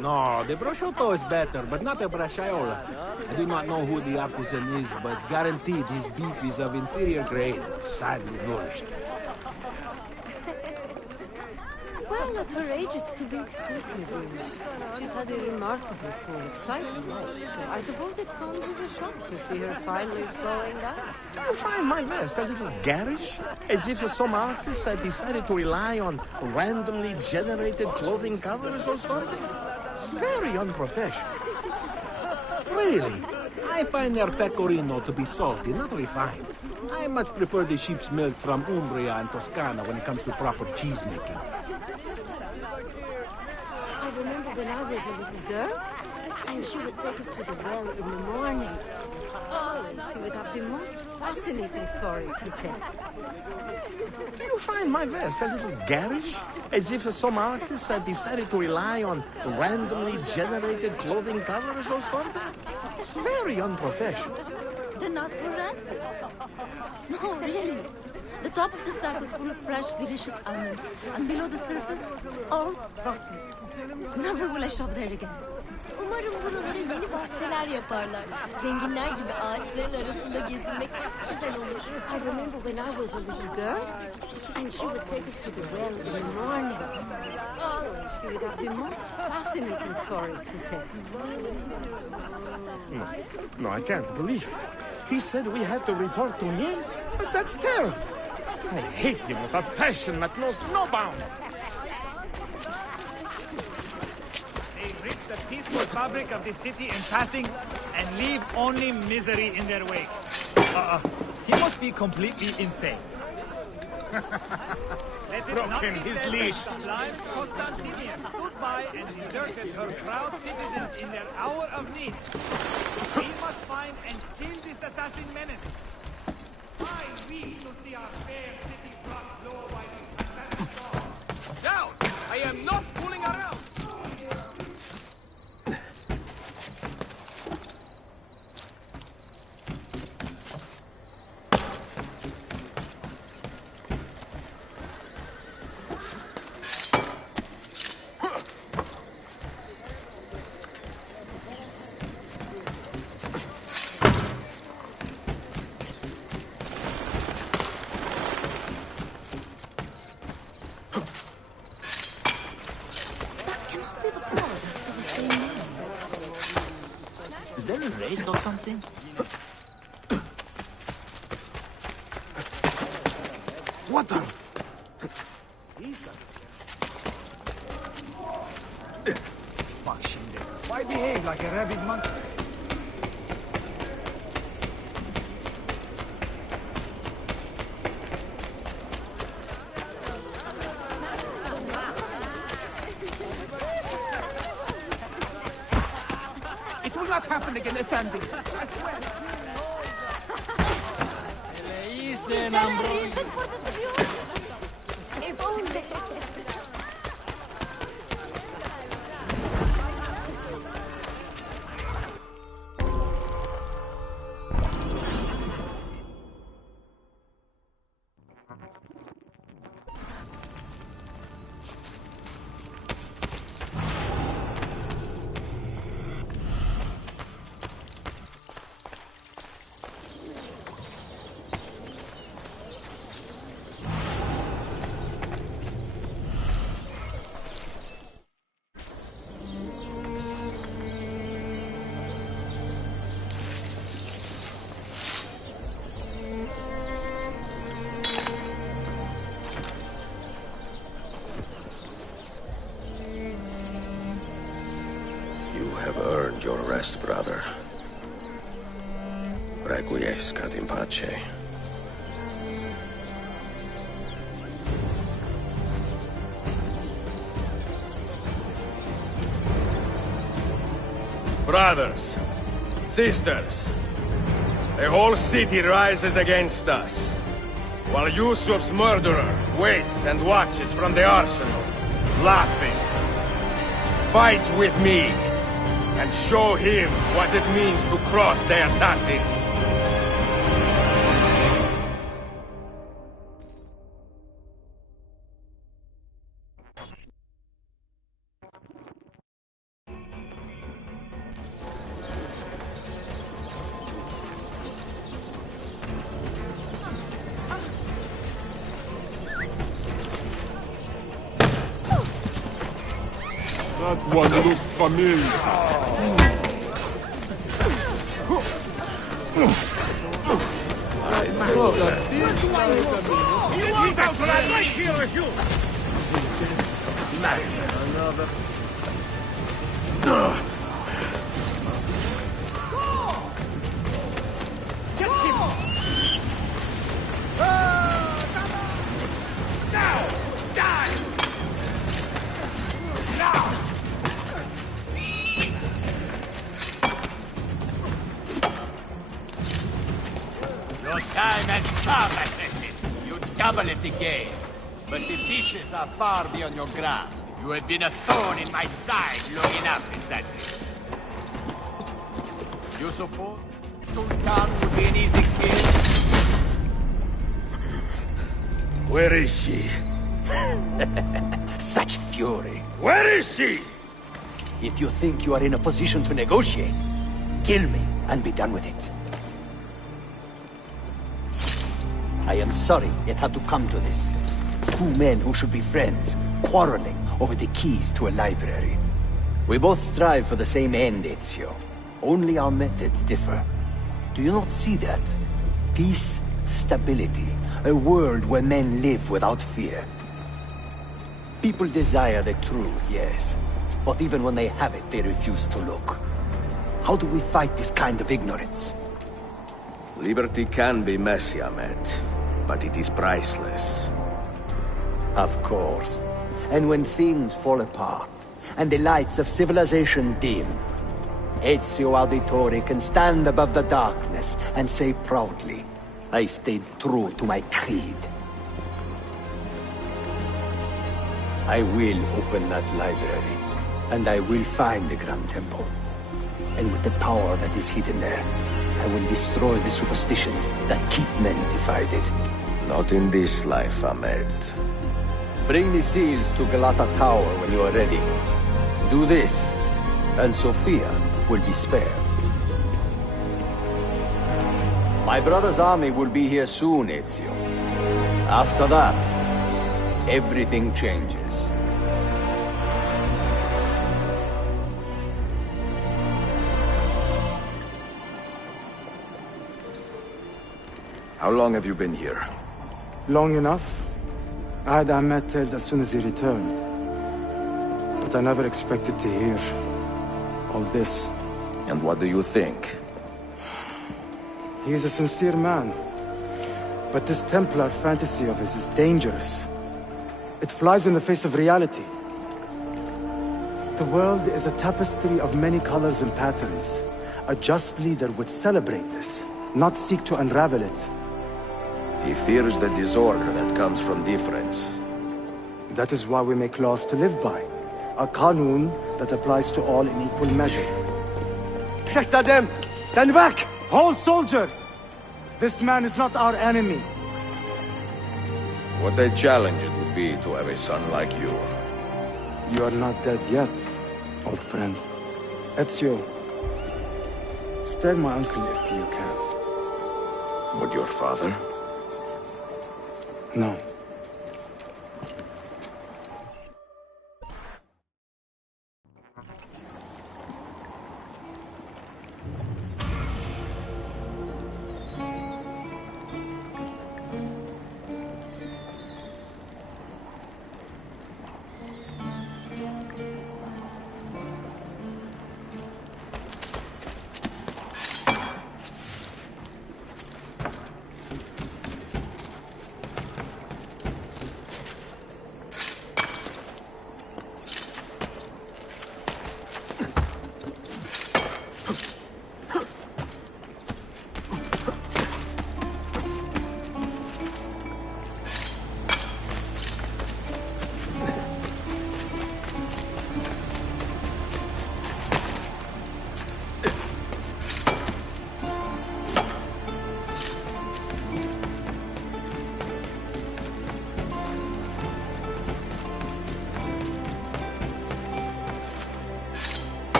No, the prosciutto is better, but not the braciola. I do not know who the artisan is, but guaranteed his beef is of inferior grade, sadly nourished. Well, at her age, it's to be expected. She's had a remarkably full, exciting life, so I suppose it comes as a shock to see her finally slowing down. Do you find my vest a little garish? As if some artist had decided to rely on randomly generated clothing covers or something? It's very unprofessional. Really, I find their pecorino to be salty, not refined. I much prefer the sheep's milk from Umbria and Toscana when it comes to proper cheese making. I remember when I was a little girl, and she would take us to the well in the mornings. Oh, she would have the most fascinating stories to tell. Do you find my vest a little garish? As if some artist had decided to rely on randomly generated clothing covers or something? It's very unprofessional. The nuts were rancid. No, really. The top of the sack was full of fresh, delicious almonds, and below the surface, all rotten. Never will I shop there again. Umarım buralara yeni bahçeler yaparlar. Zenginler gibi ağaçların arasında gezinmek çok güzel olur. I remember when I was a little girl, and she would take us to the well in the mornings. Oh, she would have the most fascinating stories to tell. No, I can't believe it. He said we had to report to him? But that's terrible. I hate him with a passion that knows no bounds. They rip the peaceful fabric of the city in passing and leave only misery in their wake. He must be completely insane. Let it not be his said leash. that sublime Constantinia stood by and deserted her proud citizens in their hour of need. We must find and kill this assassin menace. I weep to see our fair city brought low by this fantastic law. Down! I am not fooling around! Is there a race or something? Water! Bak şimdi. Why behave like a rabid monkey? It will not happen again, Effendi. Is there a reason for the dispute? If only. have earned your rest, brother. Requiescat in pace. Brothers, sisters, the whole city rises against us, while Yusuf's murderer waits and watches from the arsenal, laughing. Fight with me, and show him what it means to cross the assassins. That one looks familiar. Your time has come, assassin. You double it again. But the pieces are far beyond your grasp. You have been a thorn in my side long enough, assassin. You suppose Sultan would be an easy kill? Where is she? Such fury. Where is she? If you think you are in a position to negotiate, kill me and be done with it. I am sorry it had to come to this. Two men who should be friends, quarreling over the keys to a library. We both strive for the same end, Ezio. Only our methods differ. Do you not see that? Peace, stability, a world where men live without fear. People desire the truth, yes. But even when they have it, they refuse to look. How do we fight this kind of ignorance? Liberty can be messy, Ahmed, but it is priceless. Of course. And when things fall apart, and the lights of civilization dim, Ezio Auditore can stand above the darkness and say proudly, I stayed true to my creed. I will open that library, and I will find the Grand Temple. And with the power that is hidden there, I will destroy the superstitions that keep men divided. Not in this life, Ahmed. Bring the seals to Galata Tower when you are ready. Do this, and Sofia will be spared. My brother's army will be here soon, Ezio. After that, everything changes. How long have you been here? Long enough. I had Ahmed killed as soon as he returned. But I never expected to hear all this. And what do you think? He is a sincere man. But this Templar fantasy of his is dangerous. It flies in the face of reality. The world is a tapestry of many colors and patterns. A just leader would celebrate this, not seek to unravel it. He fears the disorder that comes from difference. That is why we make laws to live by. A Qanun that applies to all in equal measure. Shahzadem, stand back! Hold, soldier! This man is not our enemy. What a challenge it would be to have a son like you. You are not dead yet, old friend. Ezio, spare my uncle if you can. Would your father? No.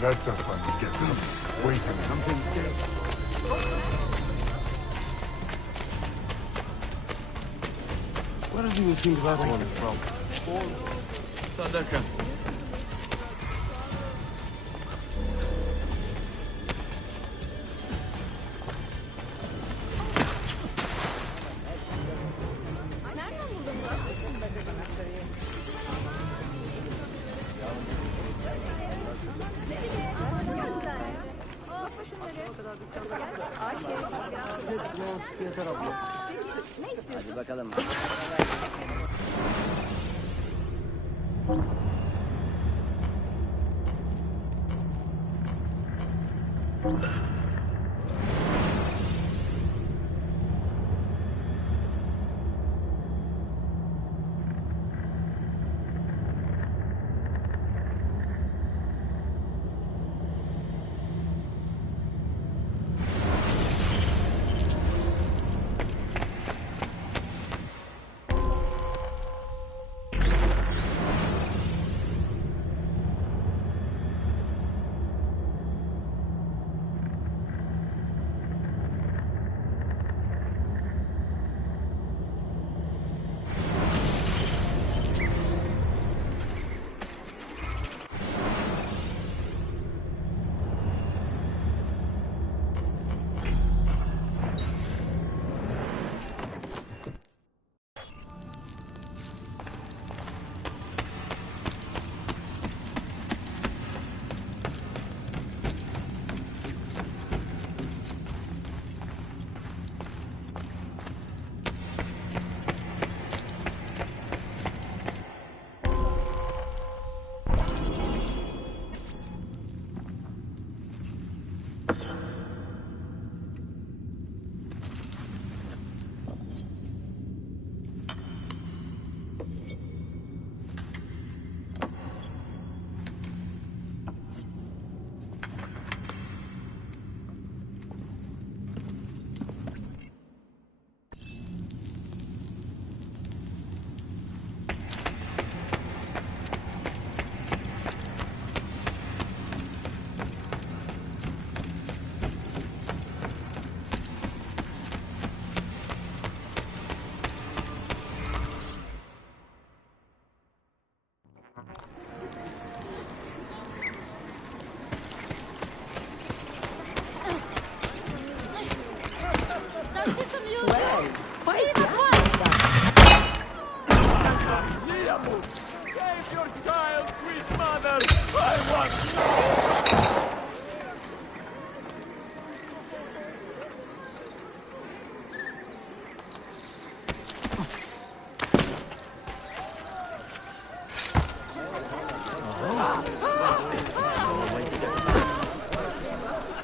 That's a funny get. Wait a minute. Where do you think that one is from? Sadaka. Hadi bakalım.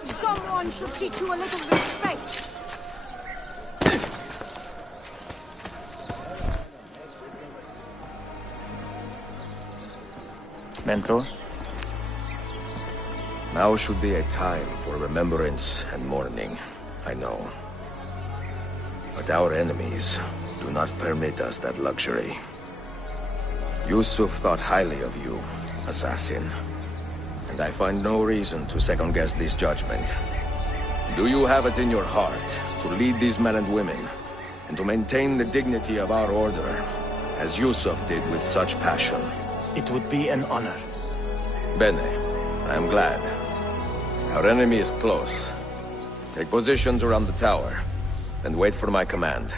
Someone should teach you a little respect. Mentor? Now should be a time for remembrance and mourning, I know. But our enemies do not permit us that luxury. Yusuf thought highly of you, assassin. And I find no reason to second-guess this judgment. Do you have it in your heart to lead these men and women, and to maintain the dignity of our order, as Yusuf did with such passion? It would be an honor. Bene, I am glad. Our enemy is close. Take positions around the tower, and wait for my command.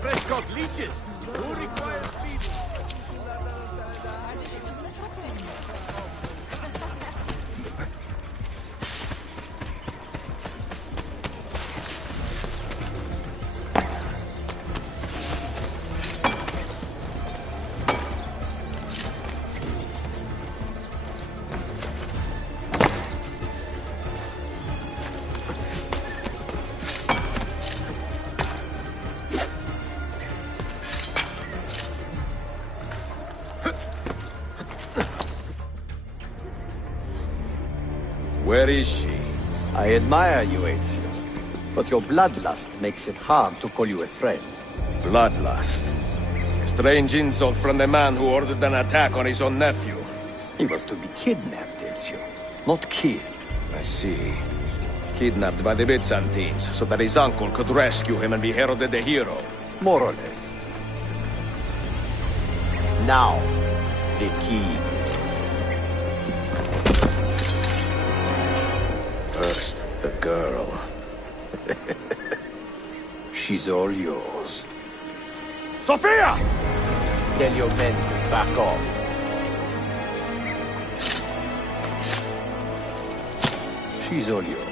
Fresh-caught leeches! Who requires feeding? Where is she? I admire you, Ezio. But your bloodlust makes it hard to call you a friend. Bloodlust? A strange insult from the man who ordered an attack on his own nephew. He was to be kidnapped, Ezio, not killed. I see. Kidnapped by the Byzantines, so that his uncle could rescue him and be heralded a hero. More or less. Now, the keys. First, the girl. She's all yours. Sophia! Tell your men to back off. She's all yours.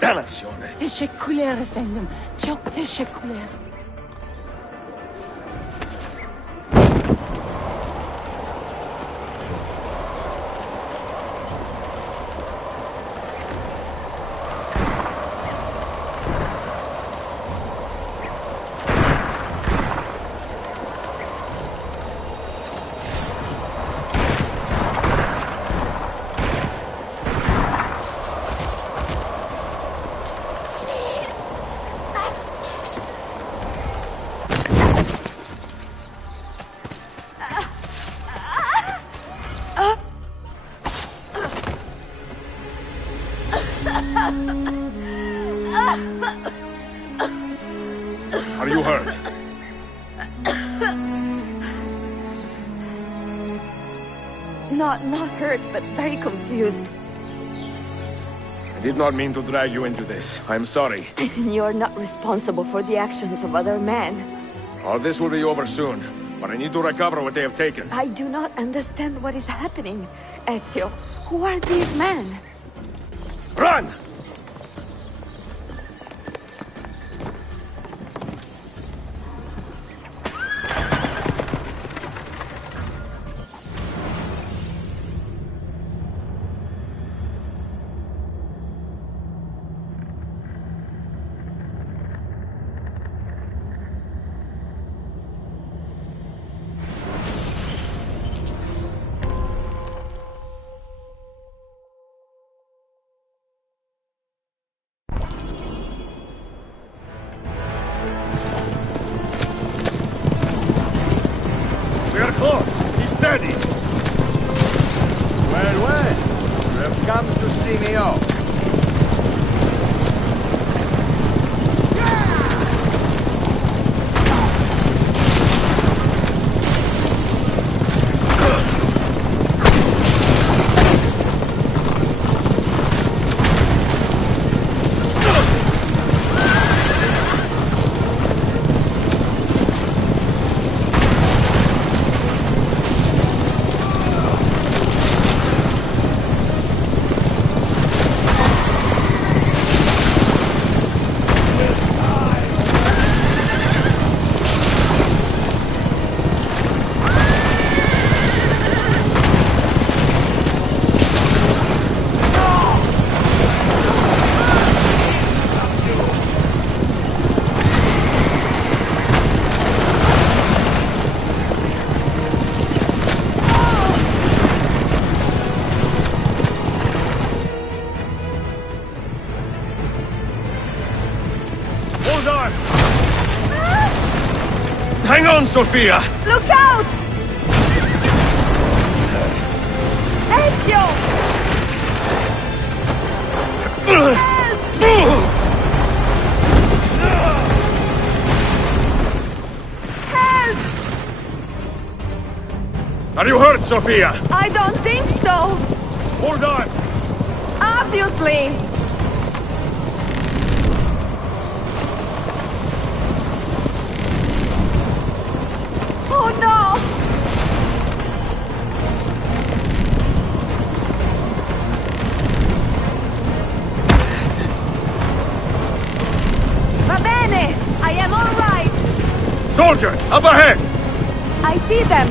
Danazione! تشكلر efendim. Çok teşekkürler. Are you hurt? Not hurt, but very confused. I did not mean to drag you into this. I'm sorry. You're not responsible for the actions of other men. All this will be over soon, but I need to recover what they have taken. I do not understand what is happening, Ezio. Who are these men? Run! We are close. Keep steady. Well, well. You have come to see me off. Hang on, Sophia! Look out! Ezio! Help! Are you hurt, Sophia? I don't think so! Hold on! Obviously! Oh no! Va bene! I am all right! Soldiers, up ahead! I see them!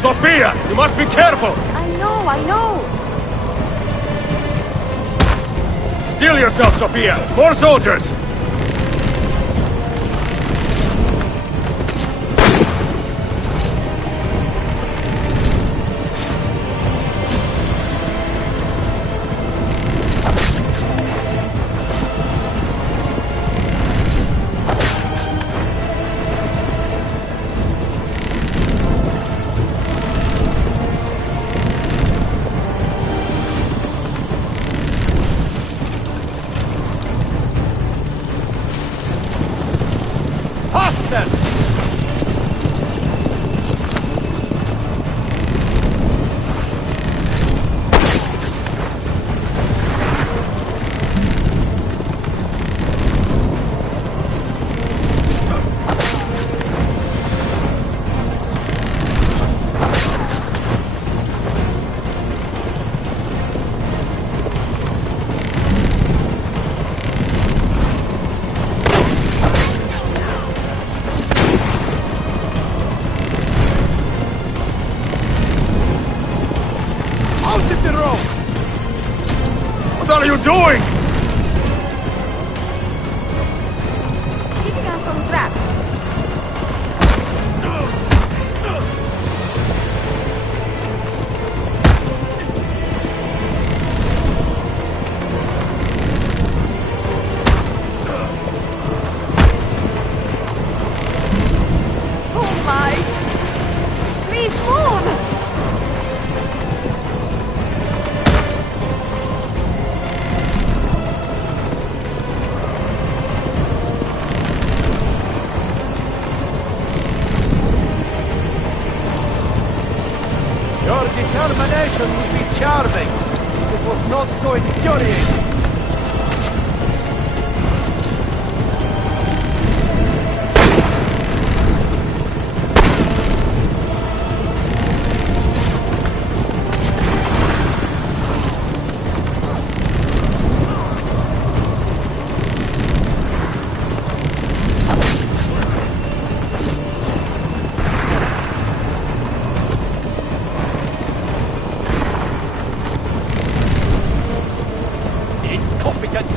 Sophia, you must be careful! I know! Steel yourself, Sophia! More soldiers! What are you doing? Keeping us on track. Oh my! Please move! Your determination would be charming if it was not so infuriating.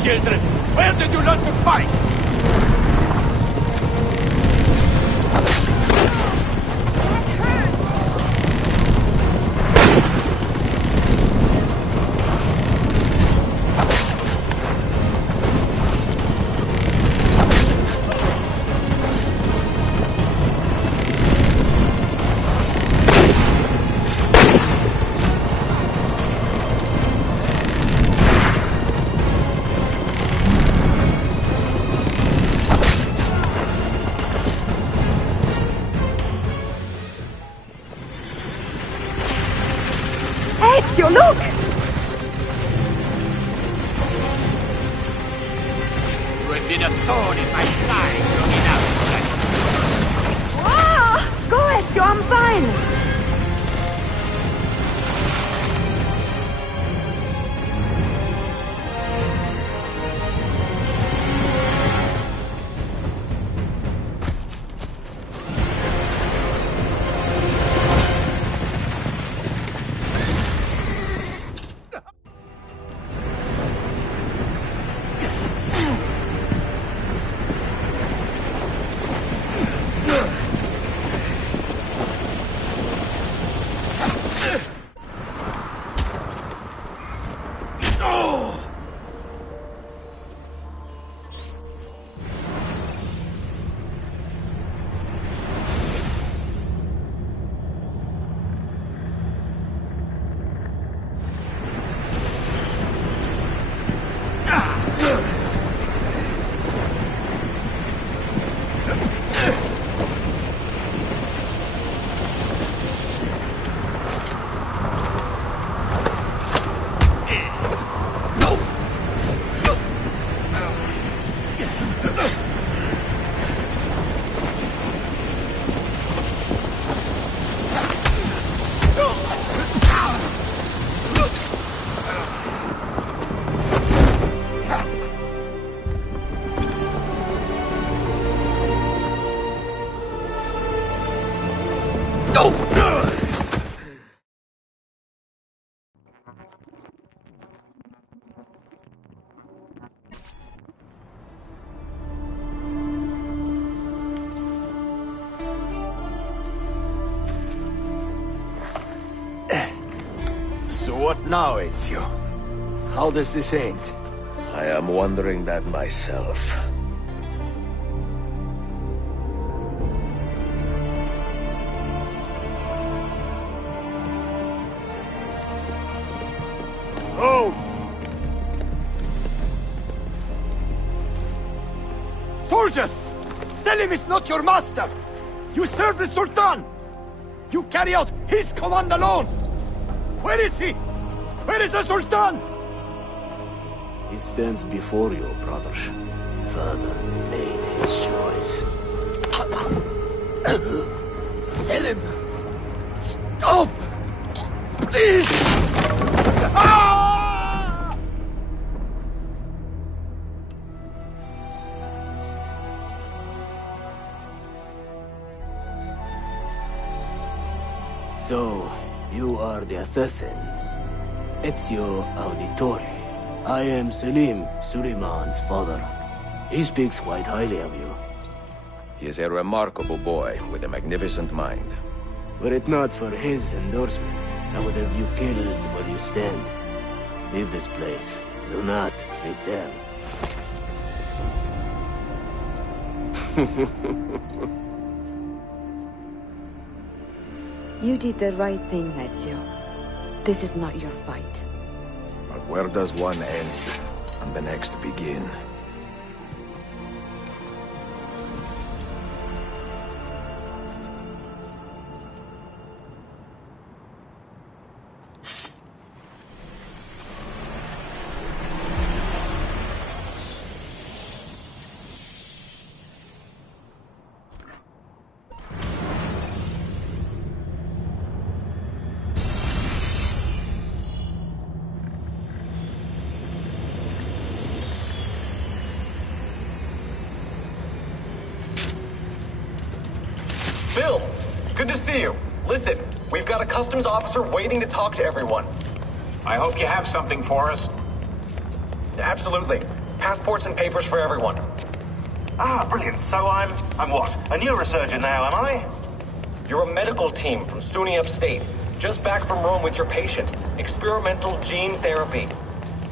Children, where did you learn to fight? Ezio, look! You have been a thorn in my side long enough. Ah! Go, Ezio, I'm fine! So what now, Ezio? How does this end? I am wondering that myself. Hold! Soldiers! Selim is not your master! You serve the Sultan! You carry out his command alone! Where is he? Where is the Sultan? He stands before you, brother. Father made his choice. Selim! Stop! Please! Ah! So, you are the assassin. Ezio Auditore. I am Selim, Suleiman's father. He speaks quite highly of you. He is a remarkable boy with a magnificent mind. Were it not for his endorsement, I would have you killed where you stand. Leave this place. Do not return. You did the right thing, Ezio. This is not your fight. But where does one end and the next begin? Bill, good to see you. Listen, we've got a customs officer waiting to talk to everyone. I hope you have something for us. Absolutely. Passports and papers for everyone. Ah, brilliant. So I'm what? A neurosurgeon now, am I? You're a medical team from SUNY Upstate. Just back from Rome with your patient. Experimental gene therapy.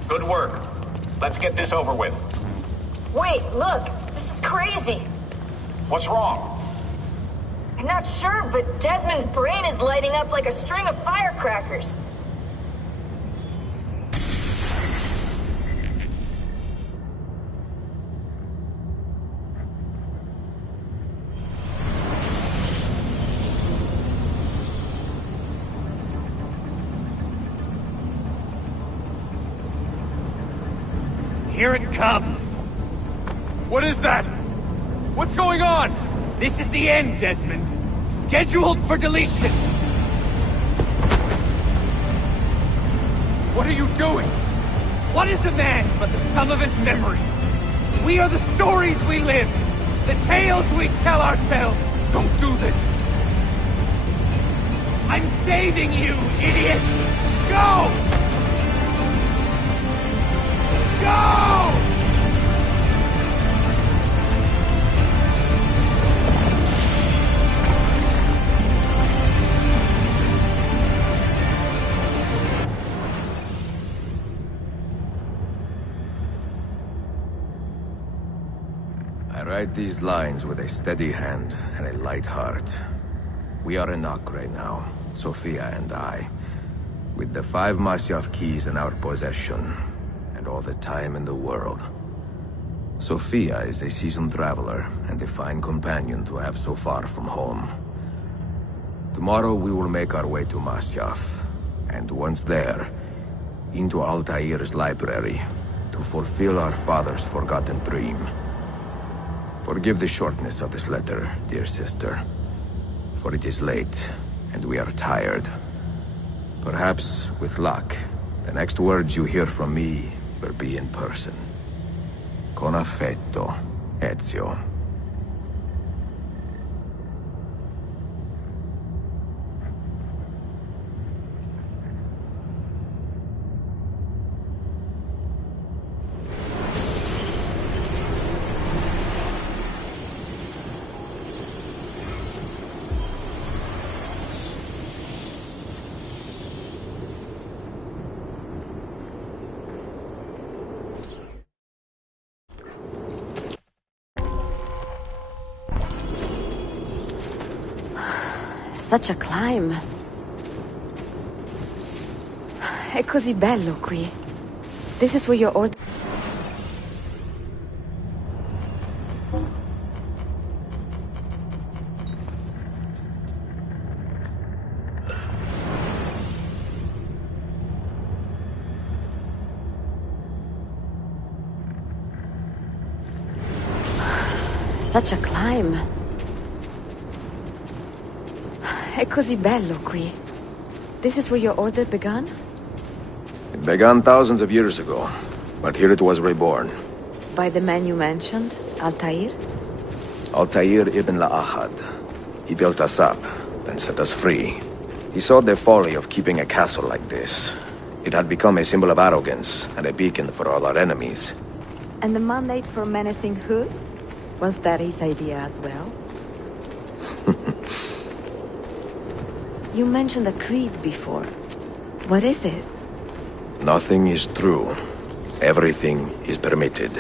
Good work. Let's get this over with. Wait, look! This is crazy! What's wrong? I'm not sure, but Desmond's brain is lighting up like a string of firecrackers. Here it comes! What is that? What's going on? This is the end, Desmond. Scheduled for deletion. What are you doing? What is a man but the sum of his memories? We are the stories we lived, the tales we tell ourselves. Don't do this. I'm saving you, idiot! Go! Go! I write these lines with a steady hand and a light heart. We are in Acre now, Sofia and I, with the 5 Masyaf keys in our possession, and all the time in the world. Sofia is a seasoned traveler, and a fine companion to have so far from home. Tomorrow we will make our way to Masyaf, and once there, into Altair's library, to fulfill our father's forgotten dream. Forgive the shortness of this letter, dear sister, for it is late, and we are tired. Perhaps, with luck, the next words you hear from me will be in person. Con affetto, Ezio. Such a climb. È così bello qui. This is where your order... Such a climb. È così bello qui. This is where your order began? It began thousands of years ago, but here it was reborn. By the man you mentioned, Altair? Altair ibn La'ahad. He built us up, then set us free. He saw the folly of keeping a castle like this. It had become a symbol of arrogance and a beacon for all our enemies. And the mandate for menacing hoods? Was that his idea as well? You mentioned a creed before. What is it? Nothing is true. Everything is permitted.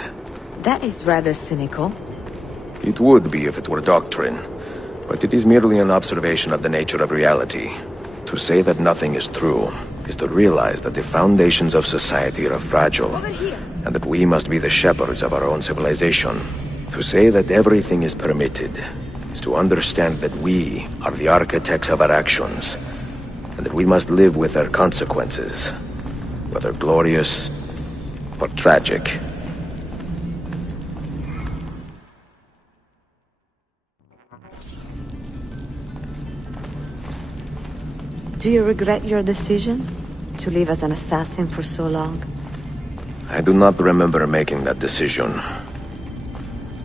That is rather cynical. It would be if it were doctrine, but it is merely an observation of the nature of reality. To say that nothing is true is to realize that the foundations of society are fragile, and that we must be the shepherds of our own civilization. To say that everything is permitted is to understand that we are the architects of our actions, and that we must live with their consequences, whether glorious or tragic. Do you regret your decision to live as an assassin for so long? I do not remember making that decision.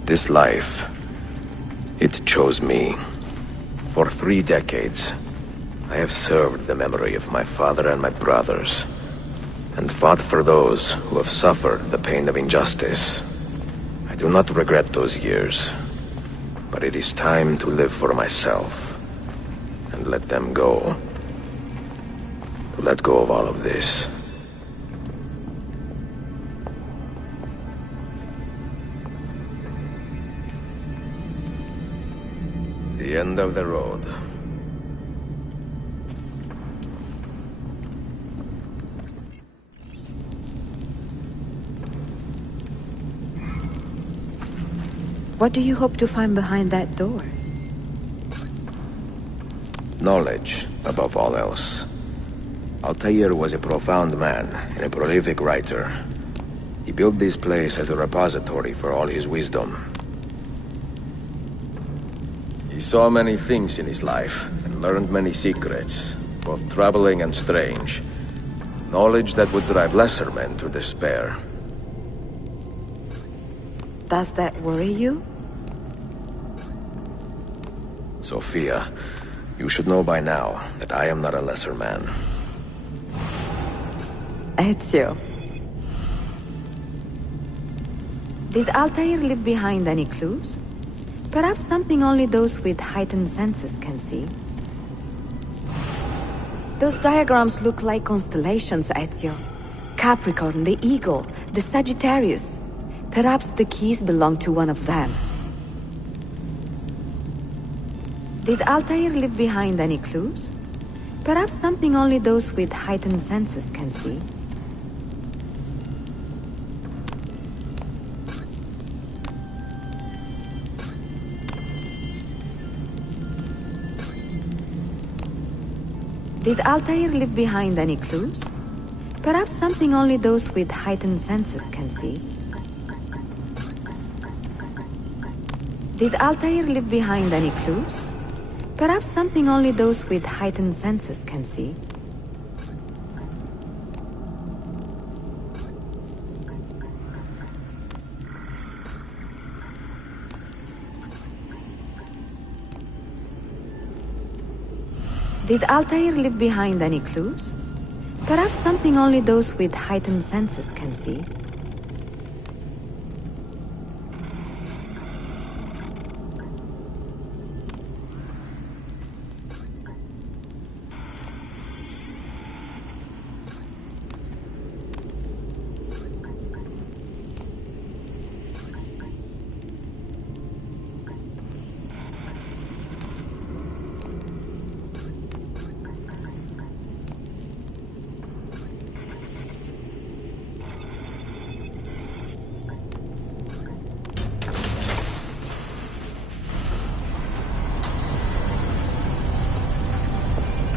This life, it chose me. For 3 decades, I have served the memory of my father and my brothers, and fought for those who have suffered the pain of injustice. I do not regret those years, but it is time to live for myself, and let them go. To let go of all of this. The end of the road. What do you hope to find behind that door? Knowledge, above all else. Altair was a profound man and a prolific writer. He built this place as a repository for all his wisdom. He saw many things in his life, and learned many secrets, both troubling and strange. Knowledge that would drive lesser men to despair. Does that worry you? Sophia, you should know by now that I am not a lesser man. Ezio. Did Altair leave behind any clues? Perhaps something only those with heightened senses can see. Those diagrams look like constellations, Ezio. Capricorn, the Eagle, the Sagittarius. Perhaps the keys belong to one of them. Did Altair leave behind any clues? Perhaps something only those with heightened senses can see. Did Altair leave behind any clues? Perhaps something only those with heightened senses can see. Did Altair leave behind any clues? Perhaps something only those with heightened senses can see. Did Altair leave behind any clues? Perhaps something only those with heightened senses can see.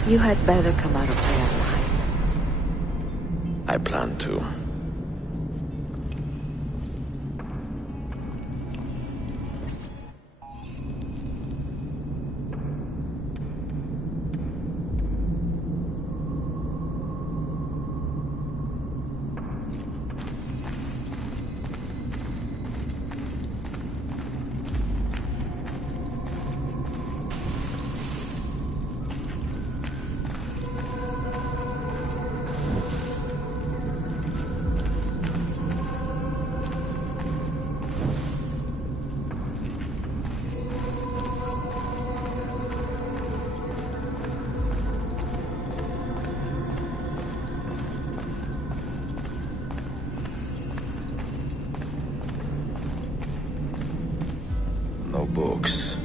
You had better come out of there alive. I plan to. No books.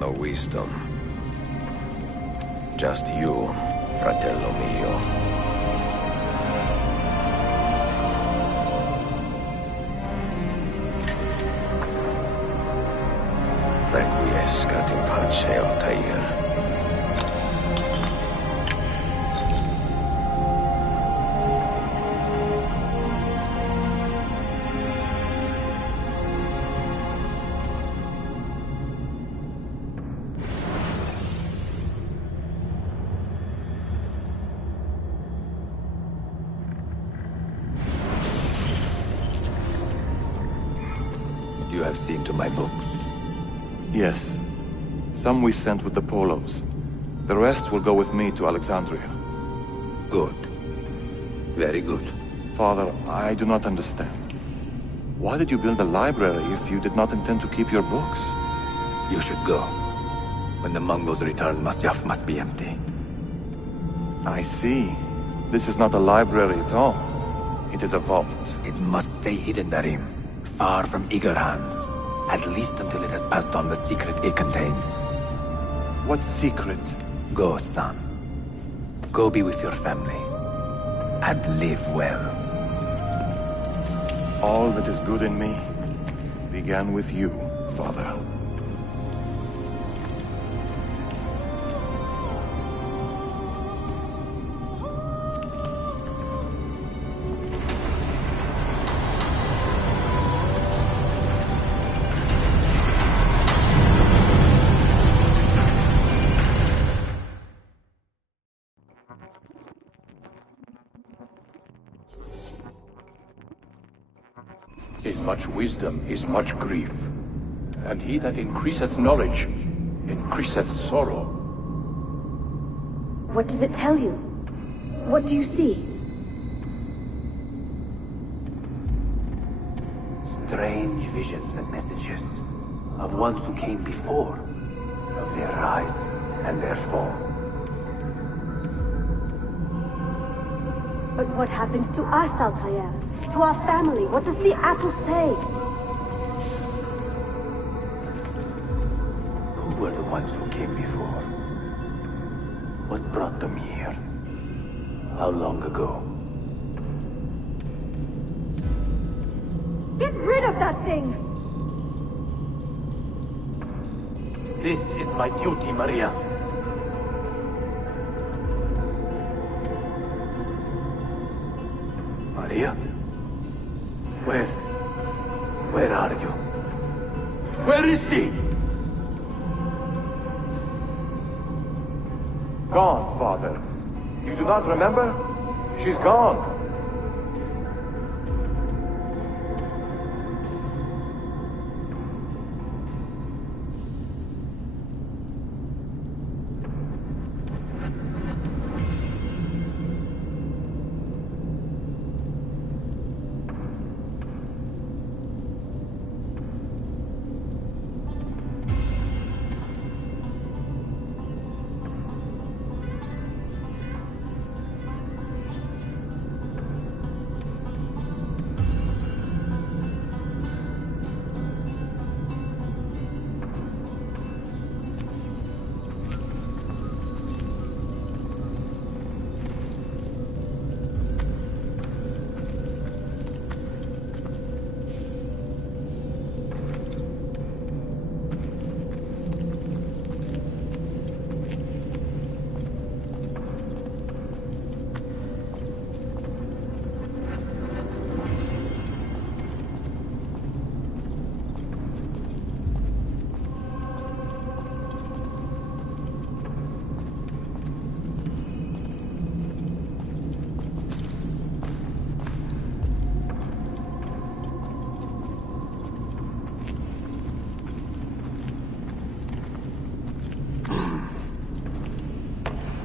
No wisdom. Just you, fratello mio. Requiescat in pace, Altair. You have seen to my books? Yes. Some we sent with the Polos. The rest will go with me to Alexandria. Good. Very good. Father, I do not understand. Why did you build a library if you did not intend to keep your books? You should go. When the Mongols return, Masyaf must be empty. I see. This is not a library at all. It is a vault. It must stay hidden, Darim. Far from eager hands. At least until it has passed on the secret it contains. What secret? Go, son. Go be with your family. And live well. All that is good in me began with you, Father. In much wisdom is much grief, and he that increaseth knowledge increaseth sorrow. What does it tell you? What do you see? Strange visions and messages of ones who came before, of their rise and their fall. But what happens to us, Altair? To our family? What does the apple say? Who were the ones who came before? What brought them here? How long ago? Get rid of that thing! This is my duty, Maria. Maria? Where are you? Where is she? Gone, Father. You do not remember? She's gone.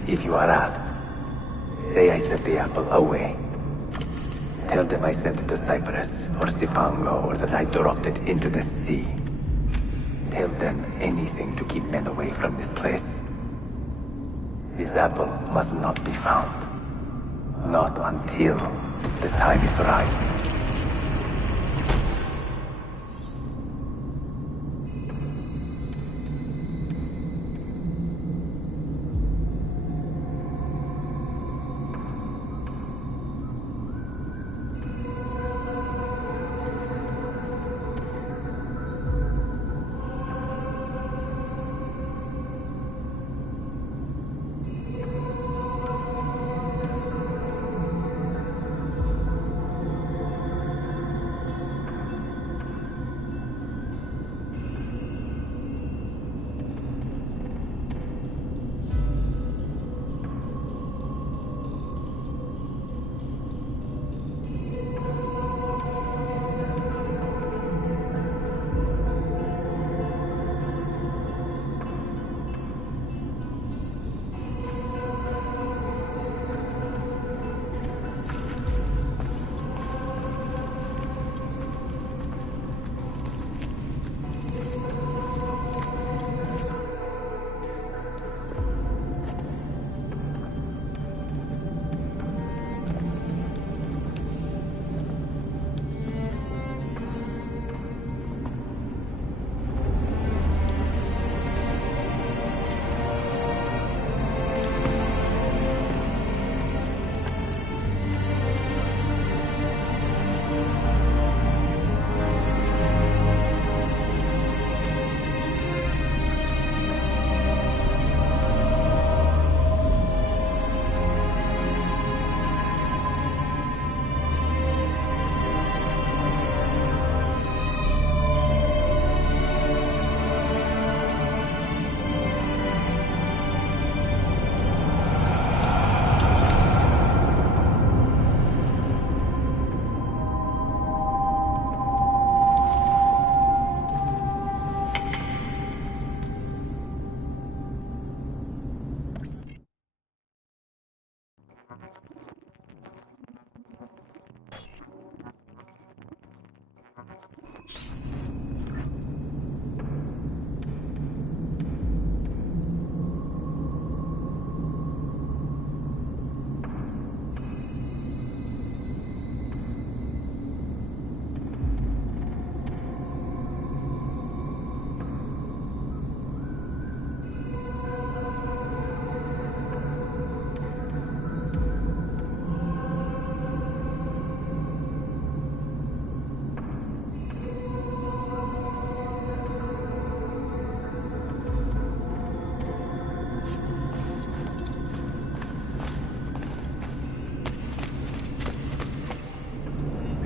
If you are asked, say I sent the apple away. Tell them I sent it to Cyprus or Cipango, or that I dropped it into the sea. Tell them anything to keep men away from this place. This apple must not be found. Not until the time is right.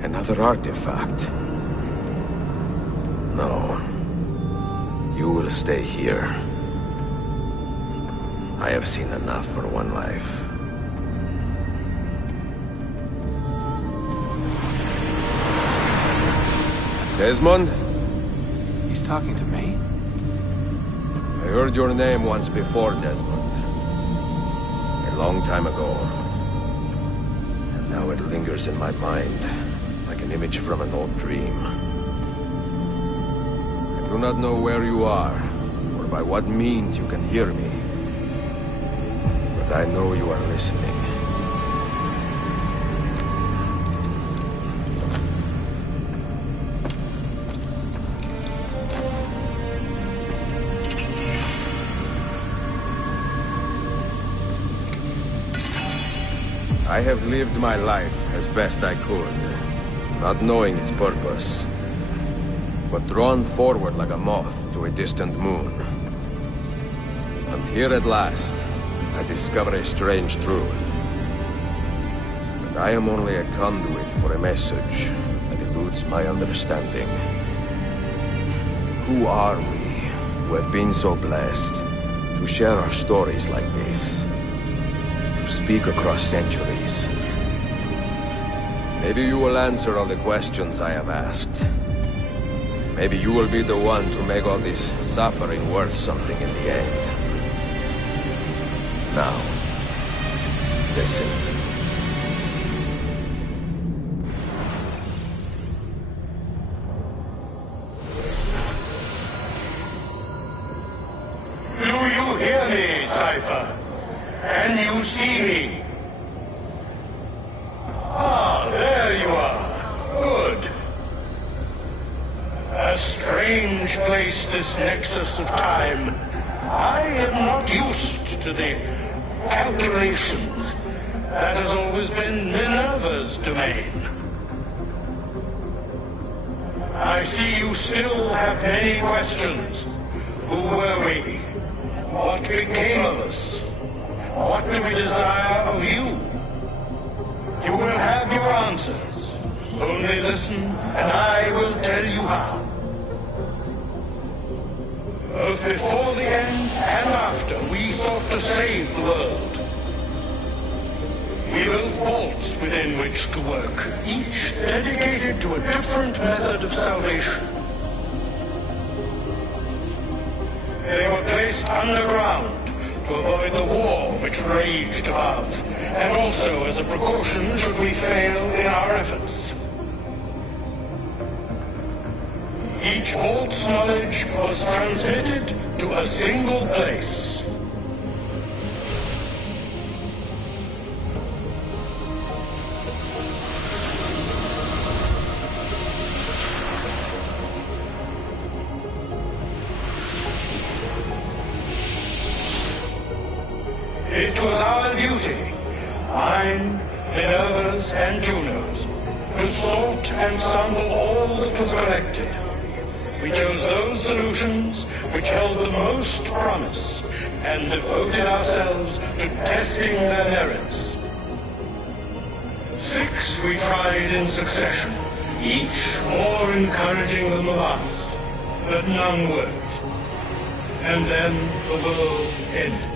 Another artifact. No. You will stay here. I have seen enough for one life. Desmond? He's talking to me? I heard your name once before, Desmond. A long time ago. And now it lingers in my mind, like an image from an old dream. I do not know where you are, or by what means you can hear me. But I know you are listening. I have lived my life as best I could, not knowing its purpose, but drawn forward like a moth to a distant moon. And here at last, I discover a strange truth. But I am only a conduit for a message that eludes my understanding. Who are we, who have been so blessed, to share our stories like this? To speak across centuries. Maybe you will answer all the questions I have asked. Maybe you will be the one to make all this suffering worth something in the end. Now, assassin. Do you hear me, Cypher? Can you see me? Ah, there you are. Good. A strange place, this nexus of time. I am not used to the calculations. That has always been Minerva's domain. I see you still have many questions. Who were we? What became of us? What do we desire of you? You will have your answers. Only listen, and I will tell you how. Both before the end and after, we sought to save the world. We built vaults within which to work, each dedicated to a different method of salvation. They were placed underground to avoid the war which raged above, and also as a precaution should we fail in our efforts. Each vault's knowledge was transmitted to a single place. It was our duty, mine, Minerva's, and Juno's, to sort and sample all that was collected. We chose those solutions which held the most promise, and devoted ourselves to testing their merits. 6 we tried in succession, each more encouraging than the last, but none worked. And then the world ended.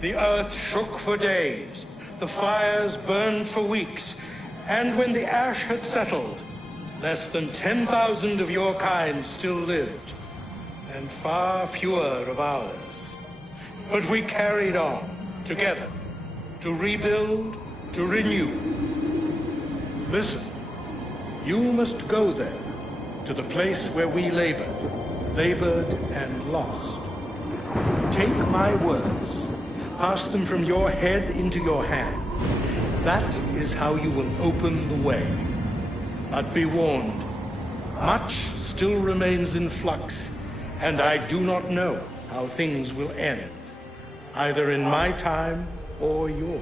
The earth shook for days, the fires burned for weeks, and when the ash had settled, less than 10,000 of your kind still lived, and far fewer of ours. But we carried on, together, to rebuild, to renew. Listen, you must go there, to the place where we labored and lost. Take my words. Pass them from your head into your hands. That is how you will open the way. But be warned, much still remains in flux, and I do not know how things will end, either in my time or yours.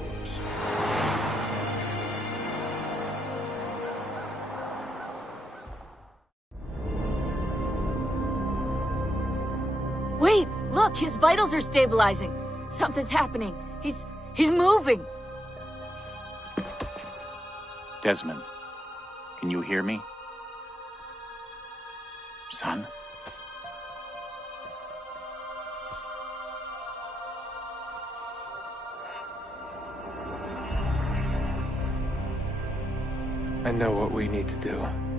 Look, his vitals are stabilizing. Something's happening. He's moving. Desmond, can you hear me? Son? I know what we need to do.